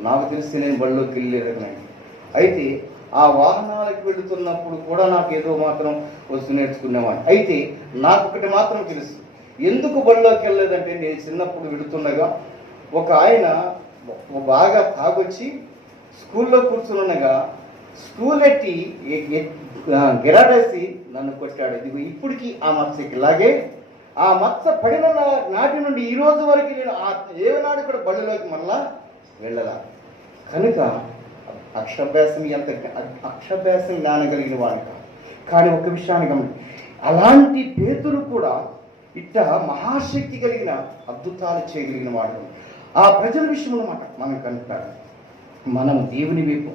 నాకు తెలిసి నేను బళ్ళలోకి వెళ్ళలేదనండి. అయితే ఆ వాహనాలకు వెళుతున్నప్పుడు కూడా నాకు ఏదో మాత్రం వస్తు నేర్చుకునేవాడిని. అయితే నాకు ఒకటి మాత్రం తెలుసు, ఎందుకు బళ్ళలోకి వెళ్ళలేదంటే, నేను చిన్నప్పుడు వెళుతుండగా ఒక ఆయన బాగా తాగొచ్చి స్కూల్లో కూర్చున్నగా స్కూల్ ఎట్టి గిరాడేసి నన్ను కొట్టాడు. ఇది ఇప్పటికీ ఆ మత్స్యకి ఇలాగే ఆ మత్స పడిన నాటి నుండి ఈ రోజు వరకు నేను ఏనాడు కూడా బళ్ళలోకి మళ్ళా వెళ్ళలా. కనుక అక్షభ్యాసం జ్ఞానగలిగిన వాడు కాదు. కానీ ఒక విషయాన్ని గమని, అలాంటి పేతురు కూడా ఇట్ట మహాశక్తి కలిగిన అద్భుతాలు చేయగలిగిన వాడు. ఆ ప్రజల విషయంలో మనం కంటున్నాడు. మనం దేవుని వైపు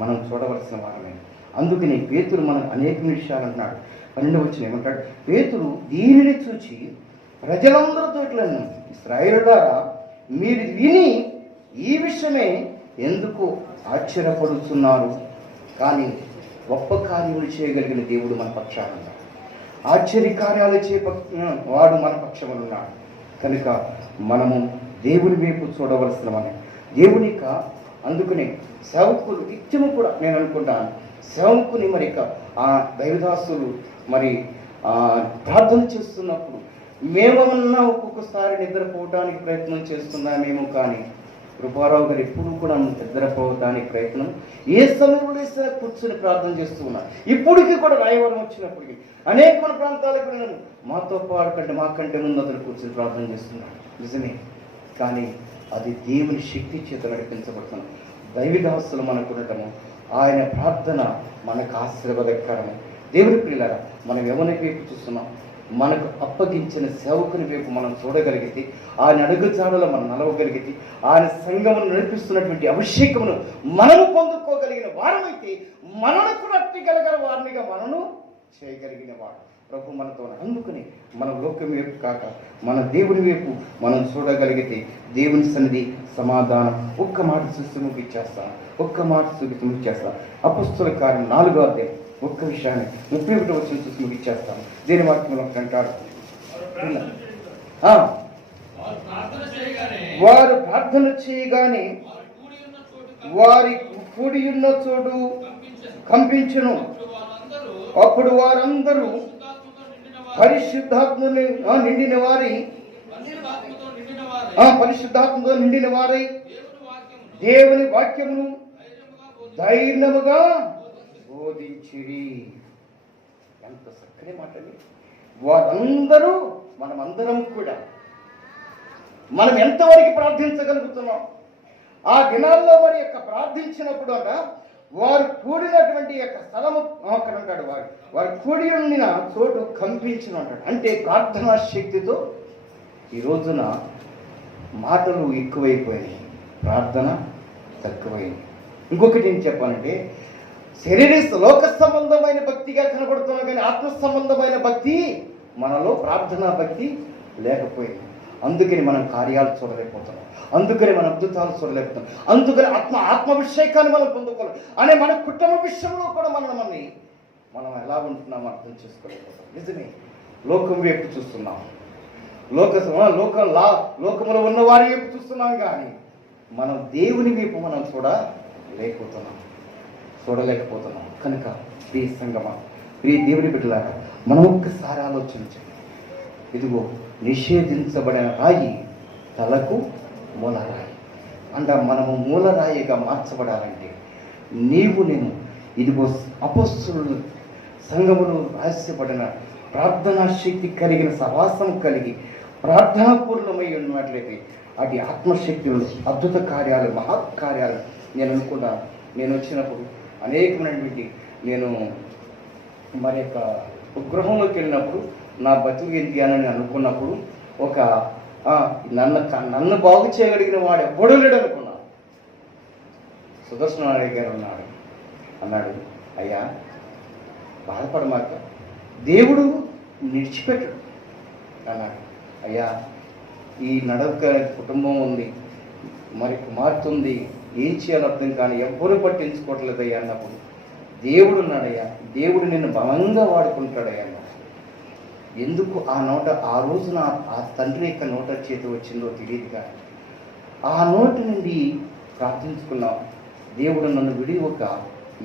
మనం చూడవలసిన వారమే. అందుకని పేతురు మనం అనేక విషయాలు అంటున్నాడు. 12వ వచనం ఏమంటాడు? పేతురు దీనిని చూచి ప్రజలందరితో ఇట్లను, ఇశ్రాయేలులారా, మీరు విని ఈ విషయమే ఎందుకు ఆశ్చర్యపడుతున్నారు? కానీ గొప్ప కార్యములు చేయగలిగిన దేవుడు మన పక్షాన ఉన్నాడు. ఆశ్చర్య కార్యాలు వాడు మన పక్షములు ఉన్నాడు. కనుక మనము దేవుని వైపు చూడవలసిన మనం. దేవుని అందుకనే సేవకులు నిత్యము కూడా నేను అనుకుంటాను, సేవకుని మరి ఆ దైవదాసులు మరి ప్రార్థన చేస్తున్నప్పుడు మేమన్నా ఒక్కొక్కసారి నిద్రపోవటానికి ప్రయత్నం చేస్తున్నామేమో, కానీ కృపారావు గారు ఎప్పుడు కూడా నిద్రపోవటానికి ప్రయత్నం ఏ సమయంలో కూర్చొని ప్రార్థన చేస్తూ ఉన్నారు. ఇప్పటికీ కూడా రాయవరం వచ్చినప్పటికీ అనేకమైన ప్రాంతాలకు వెళ్ళను, మాతో పాడుకంటే మాకంటే ముందు అతను కూర్చొని ప్రార్థన చేస్తున్నాడు. నిజమే, కానీ అది దేవుని శక్తి చేత నడిపించబడుతున్నాం. దైవదాసులు మనకు ఉండటము, ఆయన ప్రార్థన మనకు ఆశీర్వాదకరము. దేవుని ప్రియులారా, మనం ఎవరి వైపు చూస్తున్నాం? మనకు అప్పగించిన సేవకుని వైపు మనం చూడగలిగితే, ఆయన అడుగుజాడలో మనం నడవగలిగితే, ఆయన సంఘమును నడిపిస్తున్నటువంటి అభిషేకమును మనము పొందుకోగలిగిన వారమైతే మనను కూడా అట్టిగలగల వారినిగా మనను చేయగలిగిన వాడు ప్రభు మనతో. అందుకని మన లోకం వైపు కాక మన దేవుని వైపు మనం చూడగలిగితే దేవుని సన్నిధి సమాధానం. ఒక్క మాట చూసి ముగిచ్చేస్తాను, అపొస్తలుల కార్యం 4వ అధ్యాయం ఒక్క విషయాన్ని 31వ వచనం చూసి ముగిచ్చేస్తాను. దేని వాక్యంలో అంటాడు, వారు ప్రార్థన చేయగానే వారి కూడి ఉన్న చోటు కంపించును. అప్పుడు వారందరూ పరిశుద్ధాత్మతో నిండిన వారై దేవుని వాక్యమును ధైర్యముగా బోధించిరి. ఎంత చక్కని మాటని! వారందరూ, మనమందరం కూడా మనం ఎంతవరకు ప్రార్థించగలుగుతున్నాం? ఆ దినాల్లో మరి ప్రార్థించినప్పుడు వారు కూడినటువంటి యొక్క స్థలము అక్కడ అంటాడు, వారు కూడి ఉండిన చోటు కంపించిన అంటాడు. అంటే ప్రార్థనా శక్తితో ఈ రోజున మాటలు ఎక్కువైపోయినాయి, ప్రార్థన తక్కువైంది. ఇంకొకటి ఏం చెప్పాలంటే, లోక సంబంధమైన భక్తిగా కనబడుతున్నాం కానీ ఆత్మ సంబంధమైన భక్తి మనలో ప్రార్థనా భక్తి లేకపోయింది. అందుకని మనం కార్యాలు చూడలేకపోతున్నాం, అందుకని మనం అద్భుతాలు చూడలేకపోతున్నాం, అందుకని ఆత్మాభిషేకాన్ని మనం పొందుకోవాలి అనే మన కుటుంబ విషయంలో కూడా మనం ఎలా ఉంటున్నాం అర్థం చేసుకోలేకపోతాం. నిజమే, లోకం వైపు చూస్తున్నాం, లోకములో ఉన్న వారి వైపు చూస్తున్నాం కానీ మనం దేవుని వైపు మనం చూడలేకపోతున్నాం. కనుక ప్రియ సంగమా, ప్రియ దేవుని బిడ్డలారా, మనం ఒక్కసారి ఆలోచించండి. ఇదిగో నిషేధించబడిన రాయి తలకు మూలరాయి అంట. మనము మూలరాయిగా మార్చబడాలంటే నేను ఇదిగో అపొస్తలుల సంఘములో రహస్యపడిన ప్రార్థనా శక్తి కలిగిన సహవాసం కలిగి ప్రార్థనాపూర్ణమై ఉన్నట్లయితే అది ఆత్మశక్తులు, అద్భుత కార్యాలు, మహత్కార్యాలు నేను అనుకున్నాను. నేను వచ్చినప్పుడు అనేకమైనటువంటి నేను మరి యొక్క గృహంలోకి వెళ్ళినప్పుడు నా బతుకు ఏంటి అని అనుకున్నప్పుడు నన్ను బాగు చేయగలిగిన వాడు ఎవ్వడూ లేడు అనుకున్నాను. సుదర్శనారాయణ గారు అన్నాడు, అయ్యా బాధపడమాక, దేవుడు నిడిచిపెట్టడు అన్నాడు. అయ్యా ఈ నడక కుటుంబం ఉంది, మరి కుమార్తె ఉంది, ఏం చేయాలో అర్థం కానీ ఎవ్వరూ పట్టించుకోవట్లేదయ్యా అన్నప్పుడు దేవుడు ఉన్నాడయ్యా, దేవుడు నిన్ను బలంగా వాడుకుంటాడయ్యా అన్నాడు. ఎందుకు ఆ రోజున ఆ తండ్రి యొక్క నోట చేతి వచ్చిందో తెలియదు కానీ ఆ నోటి నుండి ప్రార్థించుకున్నాం. దేవుడు నన్ను విడివక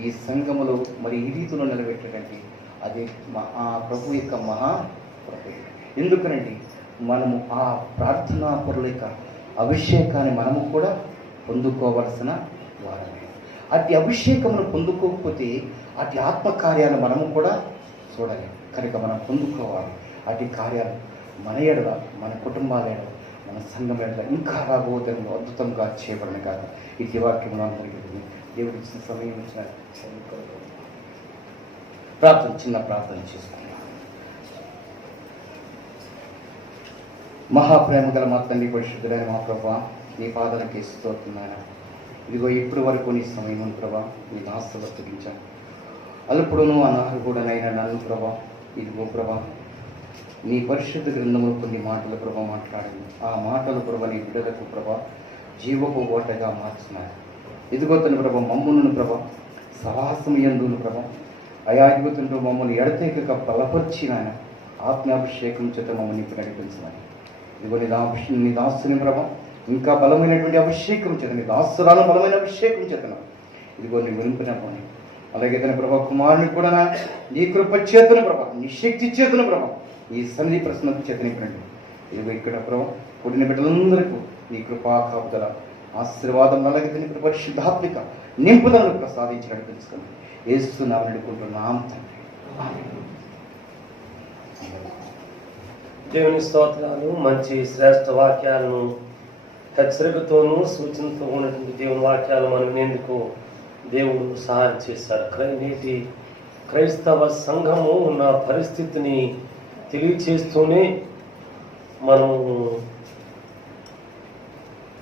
ఈ సంఘములో మరి ఈ రీతిలో నిలబెట్టడానికి అది ఆ ప్రభు యొక్క మహాప్రభు. ఎందుకనండి, మనము ఆ ప్రార్థనా పరుల యొక్క అభిషేకాన్ని మనము కూడా పొందుకోవలసిన వారమే. అట్టి అభిషేకమును పొందుకోకపోతే అట్టి ఆత్మకార్యాలు మనము కూడా చూడలేము. కనుక మనం పొందుకోవాలి అట్టి కార్యాలు మన ఎడల, మన కుటుంబాల ఎడల, మన సంఘం ఎడల ఇంకా రాబోతంలో అద్భుతంగా చేయబడిన కాదు. ఈ వాక్యం అందరికీ దేవుడు ఇచ్చిన సమయం ఇచ్చిన చిన్న ప్రార్థన చేసుకున్నాం. మహాప్రేమ గల మా తండ్రి, పరిశుద్ధుడైన మా ప్రభా, నీ పాదలకి స్తోత్రమైన ఇదిగో ఇప్పటి వరకు నీ సమయం ప్రభా నీ దాసులు అప్పగించాను. అల్పుడును అనార్హుడనైనా నన్ను ప్రభా, ఇదిగో ప్రభా నీ పరిశుద్ధ గ్రంథములు కొన్ని మాటలు ప్రభా మాట్లాడింది. ఆ మాటలు ప్రభా నీ బిడ్డలకు ప్రభా జీవపు ఓటగా మార్చినారు. ఇదిగో తను ప్రభా మమ్మును ప్రభా సహవాసం యందును ప్రభా అయాధిపతులతో మమ్మల్ని ఎడతెగక బలపరిచిన ఆత్మాభిషేకం చేత మమ్మల్ని ఇప్పుడు నడిపించినారు. ఇదిగో నీ దాసుని ప్రభా ఇంకా బలమైనటువంటి అభిషేకం చేత, నీ దాసురాలు బలమైన అభిషేకం చేతను ఇదిగో నీ వినిపిన పని. అలాగే తన ప్రభా కుమారుని కూడా నీ కృప చేతను ప్రభా, నీ శక్తి చేతను ప్రభా ఈ సన్నిధి ప్రశ్న చేతనివ్వండి. ఇదిగో ఇక్కడ ప్రభా పుట్టిన బిడ్డలందరికీ నీ కృపా కాపుదల ఆశీర్వాదం, అలాగే తన పరిశుద్ధాత్మిక నింపుదలను ప్రసాదించి నడిపించుకోండి. యేసునామమున వేడుకుంటున్నాం తండ్రి. దేవుని స్తోత్రాలు. మంచి శ్రేష్ఠ వాక్యాలను హెచ్చరికతోనూ సూచనతో ఉన్నటువంటి దేవుని వాక్యాలు మనం వినేందుకు దేవుడు సహాయం చేశారు. నేటి క్రైస్తవ సంఘము ఉన్న పరిస్థితిని తెలియచేస్తూనే మనం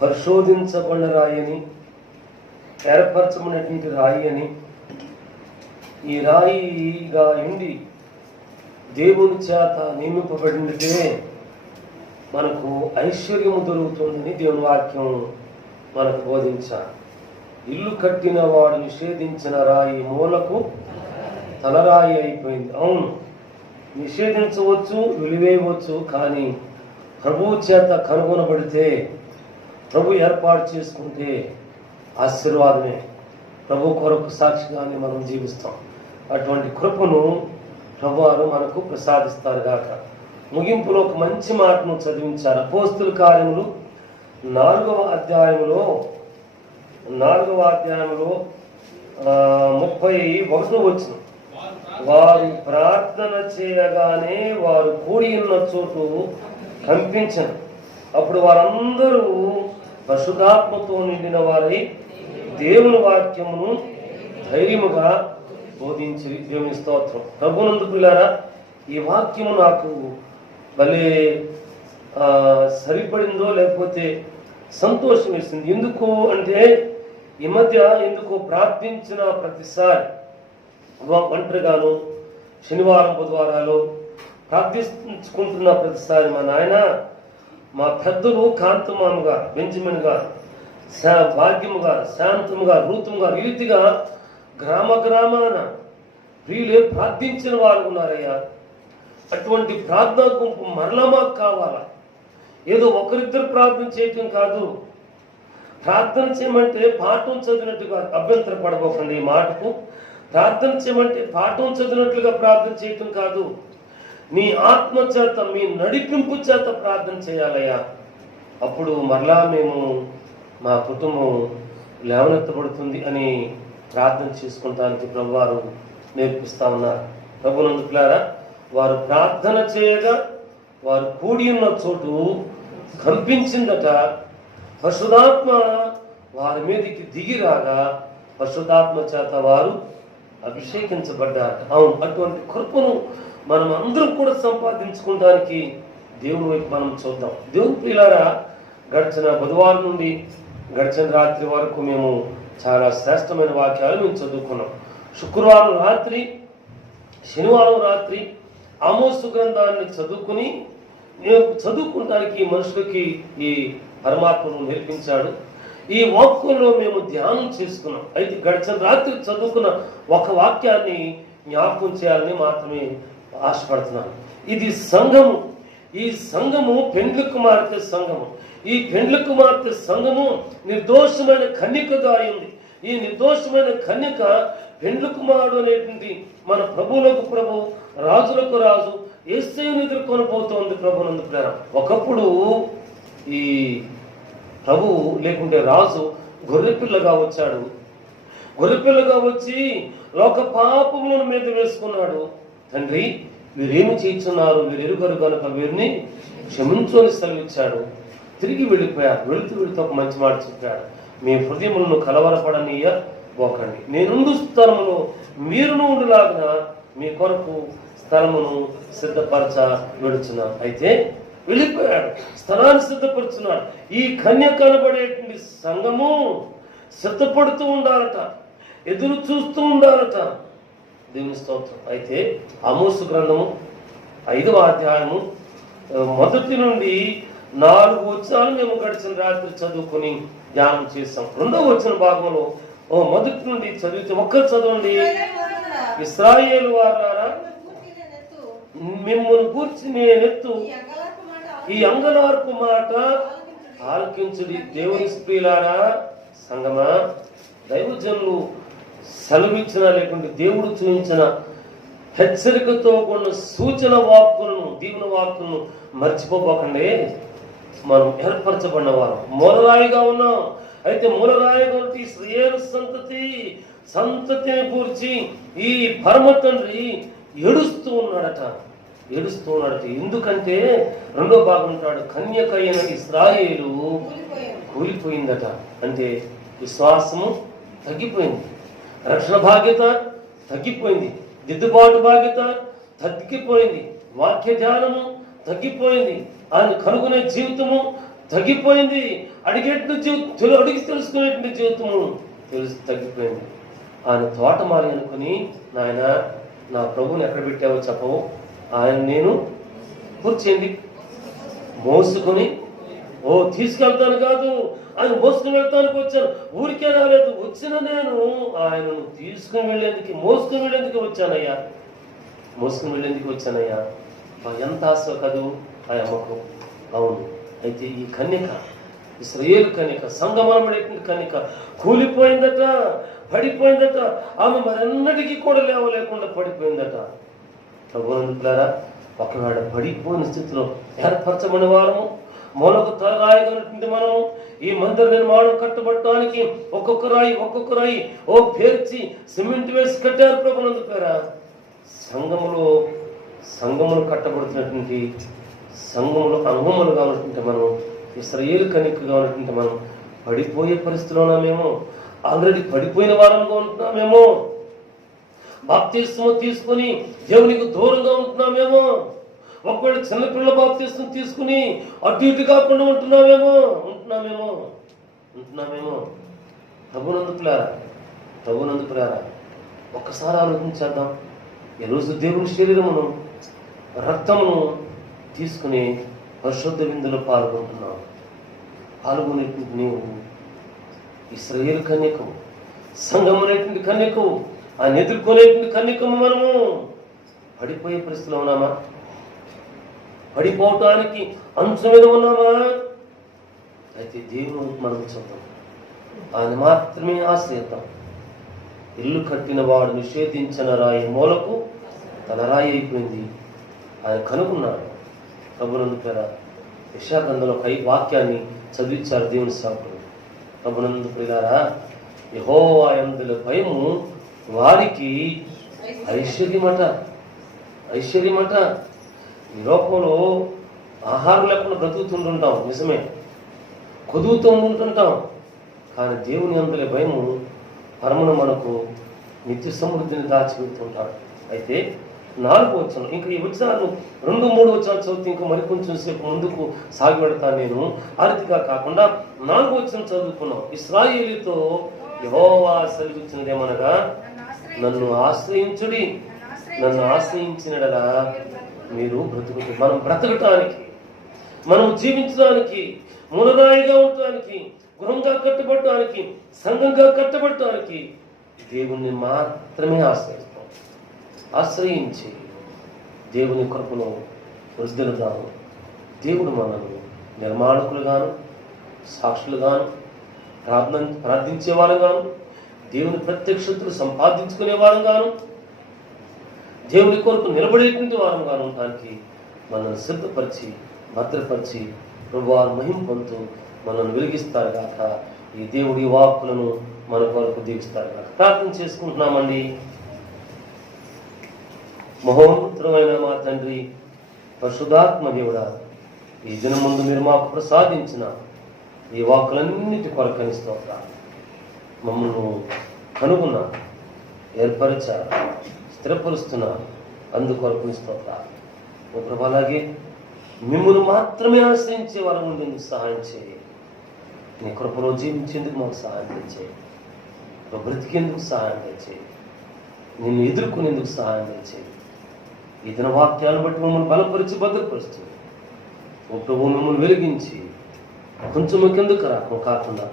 పరిశోధించబడిన రాయి అని, ఏర్పరచబడినటువంటి రాయి అని, ఈ రాయిగా ఉండి దేవుని చేత నియమింపబడితే మనకు ఐశ్వర్యము దొరుకుతుందని దేవుని వాక్యం మనకు బోధించారు. ఇల్లు కట్టిన వాడు నిషేధించిన రాయి మూలకు తలరాయి అయిపోయింది. అవును, నిషేధించవచ్చు, వెలివేయవచ్చు, కానీ ప్రభువు చేత కనుగొనబడితే, ప్రభు ఏర్పాటు చేసుకుంటే ఆశీర్వాదమే. ప్రభు కొరకు సాక్షిగానే మనం జీవిస్తాం. అటువంటి కృపను ప్రభువారు మనకు ప్రసాదిస్తారు గాక. ముగింపులో ఒక మంచి మాటను చదివించారు. అపోస్తుల కార్యములు 4వ అధ్యాయంలో 31వ వచనం, వారు ప్రార్థన చేయగానే వారు కూడి ఉన్న చోటు కంపించను. అప్పుడు వారందరూ పరిశుద్ధాత్మతో నిండిన వారై దేవుని వాక్యమును ధైర్యముగా బోధించి దేవుని స్తోత్రం. ప్రభునందు ప్రియులారా, ఈ వాక్యము నాకు భలే సరిపడిందో లేకపోతే సంతోషం వేస్తుంది. ఎందుకు అంటే ఈ మధ్య ఎందుకు ప్రార్థించిన ప్రతిసారి ఒంటరిగాను శనివారం బుధవారాలు ప్రార్థించుకుంటున్న ప్రతిసారి మా నాయన, మా పెద్దలు కాంతమామ గారు, బెంజమిన్ గారు, భాగ్యము గారు, శాంతము గారు, రూతము గారు, ఈ రీతిగా గ్రామ గ్రామాన ప్రియులే ప్రార్థించిన వారు ఉన్నారయ్యా. అటువంటి ప్రార్థనా గుంపు మరలా మాకు కావాలా. ఏదో ఒకరిద్దరు ప్రార్థన చేయటం కాదు. ప్రార్థన చేయమంటే పాఠం చదివినట్టుగా అభ్యంతర పడబోకండి. ఈ మాటకు ప్రార్థన చేయమంటే పాఠం చదివినట్లుగా ప్రార్థన చేయటం కాదు. మీ ఆత్మ చేత, మీ నడిపింపు చేత ప్రార్థన చేయాలయ్యా. అప్పుడు మరలా మేము, మా కుటుంబం లేవనెత్తబడుతుంది అని ప్రార్థన చేసుకుంటానికి ప్రభువారు నేర్పిస్తా ఉన్నారు. ప్రభునందుకులారా, వారు ప్రార్థన చేయగా వారు కూడి ఉన్న చోటు కంపించిందట. పరిశుద్ధాత్మ వారి మీదకి దిగి రాగా పరిశుద్ధాత్మ చేత వారు అభిషేకించబడ్డారు. అవును, అటువంటి కృపను మనం అందరం కూడా సంపాదించుకోవడానికి దేవుని వైపు మనం చూద్దాం. దేవుని ప్రియులారా, గడిచిన బుధవారం నుండి గడిచిన రాత్రి వరకు మేము చాలా శ్రేష్టమైన వాక్యాలు మేము చదువుకున్నాం. శుక్రవారం రాత్రి, శనివారం రాత్రి ఆమోసు గ్రంథాన్ని చదువుకుంటానికి మనుషులకి ఈ పరమాత్మను నేర్పించాడు. ఈ వాక్యంలో మేము ధ్యానం చేసుకున్నాం. అయితే గడిచిన రాత్రి చదువుకున్న ఒక వాక్యాన్ని జ్ఞాపకం చేయాలని మాత్రమే ఆశపడుతున్నాను. ఇది సంఘము. ఈ సంఘము పెండ్లి కుమార్తె సంఘము. ఈ పెండ్లి కుమార్తె సంఘము నిర్దోషమైన కన్యకగా అయింది. ఈ నిర్దోషమైన కన్యక పెండ్లి కుమారుడు అనేటువంటి మన ప్రభువులకు ప్రభు, రాజులకు రాజు యేసయ్యను ఎదుర్కొనబోతోంది. ప్రభునందు ప్రేమ. ఒకప్పుడు ఈ ప్రభు లేకుంటే రాజు గొర్రెపిల్లగా వచ్చాడు. గొర్రెపిల్లగా వచ్చి లోక పాపములను మీద వేసుకున్నాడు. తండ్రి, వీరేమి చేస్తున్నారు, వీరు ఎరుగరు కనుక వీరిని క్షమించు అని సెలవిచ్చాడు. తిరిగి వెళ్ళిపోయాడు. వెళుతూ ఒక మంచి మాట చెప్పాడు. మీ హృదయములను కలవరపడనీయబోకండి. నేనుండు స్థలములో మీరును ఉండులాగున మీ కొరకు స్థలమును సిద్ధపరచ వెడుచున్నాను. అయితే వెళ్ళిపోయాడు, స్థలాన్ని సిద్ధపరుచున్నాడు. ఈ కన్య కనబడేటువంటి సంఘము సిద్ధపడుతూ ఉండాలట, ఎదురు చూస్తూ ఉండాలట. దేవుని స్తోత్రం. అయితే ఆమోసు గ్రంథము 5వ అధ్యాయము 1 నుండి 4 వచనాలు మేము గడిచిన రాత్రి చదువుకొని ధ్యానం చేస్తాం. 2వ వచన భాగంలో 1 నుండి చదివితే ఒక్కరు చదవండి. ఇశ్రాయేలు వారులారా, మిమ్మల్ని గూర్చి నేనెత్తు ఈ అంగలార్పు మాట ఆలకించుడి. దేవుని స్త్రీలారా, సంగమా, దైవజనులు సెలవిచ్చిన లేకుంటే దేవుడు చూపించిన హెచ్చరికతో కూడిన సూచన వాక్కులను, దీవెన వాక్కులను మర్చిపోబోకండి. మనం ఏర్పరచబడిన వారు, మూలరాయిగా ఉన్నాం. అయితే మూలరాయిగా ఉంటే ఇశ్రాయేలు సంతతిని గూర్చి ఈ పరమ తండ్రి ఏడుస్తూ ఉన్నాడట. ఎందుకంటే 2వ భాగం ఉంటాడు, కన్యకైన ఇశ్రాయేలు కూలిపోయిందట. అంటే విశ్వాసము తగ్గిపోయింది, రక్షణ బాధ్యత తగ్గిపోయింది, దిద్దుబాటు బాధ్యత తగ్గిపోయింది, వాక్య ధ్యానము తగ్గిపోయింది, ఆయన కనుగొనే జీవితము తగ్గిపోయింది, అడిగేటువంటి జీవితం, అడిగి తెలుసుకునేటువంటి జీవితము తగ్గిపోయింది. ఆయన తోటమాలి అనుకుని, నాయన నా ప్రభువుని ఎక్కడ పెట్టావో చెప్పవు, ఆయన నేను కూర్చేంది మోసుకొని తీసుకెళ్తాను కాదు, ఆయన మోసుకుని వెళ్తానికి వచ్చాను, ఊరికే రాలేదు. వచ్చిన నేను ఆయనను తీసుకుని వెళ్ళేందుకు, మోసుకుని వెళ్ళేందుకు వచ్చానయ్యా. ఎంత ఆశ కదూ ఆ అమ్మకు. అవును. అయితే ఈ కన్యక, ఇశ్రాయేలు కన్యక, సంగమనమైనటువంటి కన్యక కూలిపోయిందట, పడిపోయిందట. ఆమె మరెన్నటికీ కూడా లేవలేకుండా పడిపోయిందట. ప్రభువులారా, ఒకవేళ పడిపోయిన స్థితిలో ఏర్పరచబడిన వారము, మూలకు తలరాయిగా మనము ఈ మందిర నిర్మాణం కట్టబడటానికి ఒక్కొక్క రాయి పేర్చి సిమెంట్ వేసి కట్టారు. ప్రభువులారా, సంఘములు కట్టబడుతున్నటువంటి సంఘములు అంగములుగా ఉన్నటువంటి మనం, ఇశ్రాయేలు కన్యకగా ఉన్నటువంటి మనం పడిపోయే పరిస్థితిలో ఉన్నామేమో. ఆల్రెడీ పడిపోయిన వారంగా ఉంటున్నామేమో, బాప్తిస్మం తీసుకుని దేవునికి దూరంగా ఉంటున్నామేమో, ఒకవేళ చిన్నపిల్లల బాప్తిస్మం తీసుకుని అటు ఇటు కాకుండా ఉంటున్నామేమో. ప్రభునందు పిల్లారా ఒక్కసారి ఆలోచించేద్దాం. ఈరోజు దేవుని శరీరమును రక్తమును తీసుకుని పరిశుద్ధ విందులో పాల్గొనేటువంటి నీవు ఇశ్రాయేలు కన్యకవు, సంఘమునేటువంటి కన్యకవు, ఆయన ఎదుర్కొనేటువంటి కన్యకము. మనము పడిపోయే పరిస్థితిలో ఉన్నామా? పడిపోవటానికి అంచు మీద ఉన్నామా? అయితే దేవుని మనకు చూద్దాం, ఆయన మాత్రమే ఆశ్రయిద్దాం. ఇల్లు కట్టిన వాడు నిషేధించిన రాయి మూలకు తన రాయి అయిపోయింది, ఆయన కనుక్కున్నాడు. ప్రభునందు పేర యెషయా-గ్రంథంలో ఒక వాక్యాన్ని చదివించారు దేవుని సేవకుడు. ప్రభునందు ప్రియులారా, యెహోవా యందు భయము వారికి ఐశ్వర్యమట. ఈ లోకంలో ఆహారం లేకుండా బ్రతుకుతుంటుంటాం, నిజమే, కొదువుతూ ఉంటుంటాం. కానీ దేవుని యందు భయము పరమున మనకు నిత్య సమృద్ధిని దాచిపెడుతుంటాడు. అయితే 4వ వచనం, ఇంకా ఈ వచనాలు 2-3 వచనాలు చదివితే ఇంకా మరికొంచెం సేపు ముందుకు సాగి పెడతాను నేను. ఆ రీతిగా కాకుండా 4వ వచనం చదువుకున్నాం. ఇశ్రాయేలుతో యెహోవా సెలవిచ్చినదేమనగా, నన్ను ఆశ్రయించుడి, నన్ను ఆశ్రయించినడలా మీరు బ్రతుకుతారు. మనం బ్రతకటానికి, మనం జీవించడానికి, మూలరాయిగా ఉండటానికి, గృహంగా కట్టబడటానికి, సంఘంగా కట్టబడటానికి దేవుణ్ణి మాత్రమే ఆశ్రయించి దేవుని కృపను వృద్ధులుగాను, దేవుడు మనల్ని నిర్మాణకులుగాను, సాక్షులుగాను, ప్రార్థించేవారుగాను, దేవుని ప్రత్యక్షతలు సంపాదించుకునేవారుగాను, దేవుని కొరకు నిలబడేటువంటి వారంగాను ఉండడానికి మనల్ని సిద్ధపరిచి భద్రపరిచి ప్రభువారు మహిమ పొందుతూ మనల్ని వెలిగిస్తారు కాక. ఈ దేవుడి వాక్కులను మన కొరకు దీవిస్తారు కాక. ప్రార్థన చేసుకుంటున్నామండి. మహోన్నతమైన మా తండ్రి, పరిశుద్ధాత్మ దేవుడా, ఈ దినం ముందు మీరు మాకు ప్రసాదించిన ఈ వాక్కులన్నిటి కొరకని స్తోత్రాలు. మమ్మల్ని కనుగొన్నారు, ఏర్పరిచారు, స్థిరపరుస్తున్నారు, అందుకొరకుని స్తోత్రాలు. ఓ ప్రభు, అలాగే మిమ్మల్ని మాత్రమే ఆశ్రయించే వారు ఉండేందుకు సహాయం చేయి. నీ కృపలో జీవించేందుకు మాకు సహాయం చేయి. బ్రతికేందుకు సహాయం చేయి. నిన్ను ఎదుర్కొనేందుకు సహాయం చేయి. ఈ దిన వాక్యాలను బట్టి మమ్మల్ని బలపరిచి భద్రపరుస్తుంది. ఓ ప్రభు, మిమ్మల్ని వెలిగించి కొంచెం కిందకు కాకుండా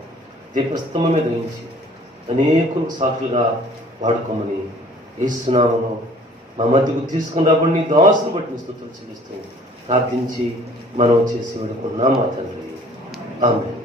దీపస్తంభం మీద ఉంచి అనేకులకు సాక్షులుగా వాడుకోమని యేసునామములో మా మధ్యకు తీసుకుని రాబడి నీ దాసును బట్టి స్తుతులు చెల్లిస్తూ ప్రార్థించి మనం చేసి వేడుకున్నాం మా తండ్రి. ఆమేన్.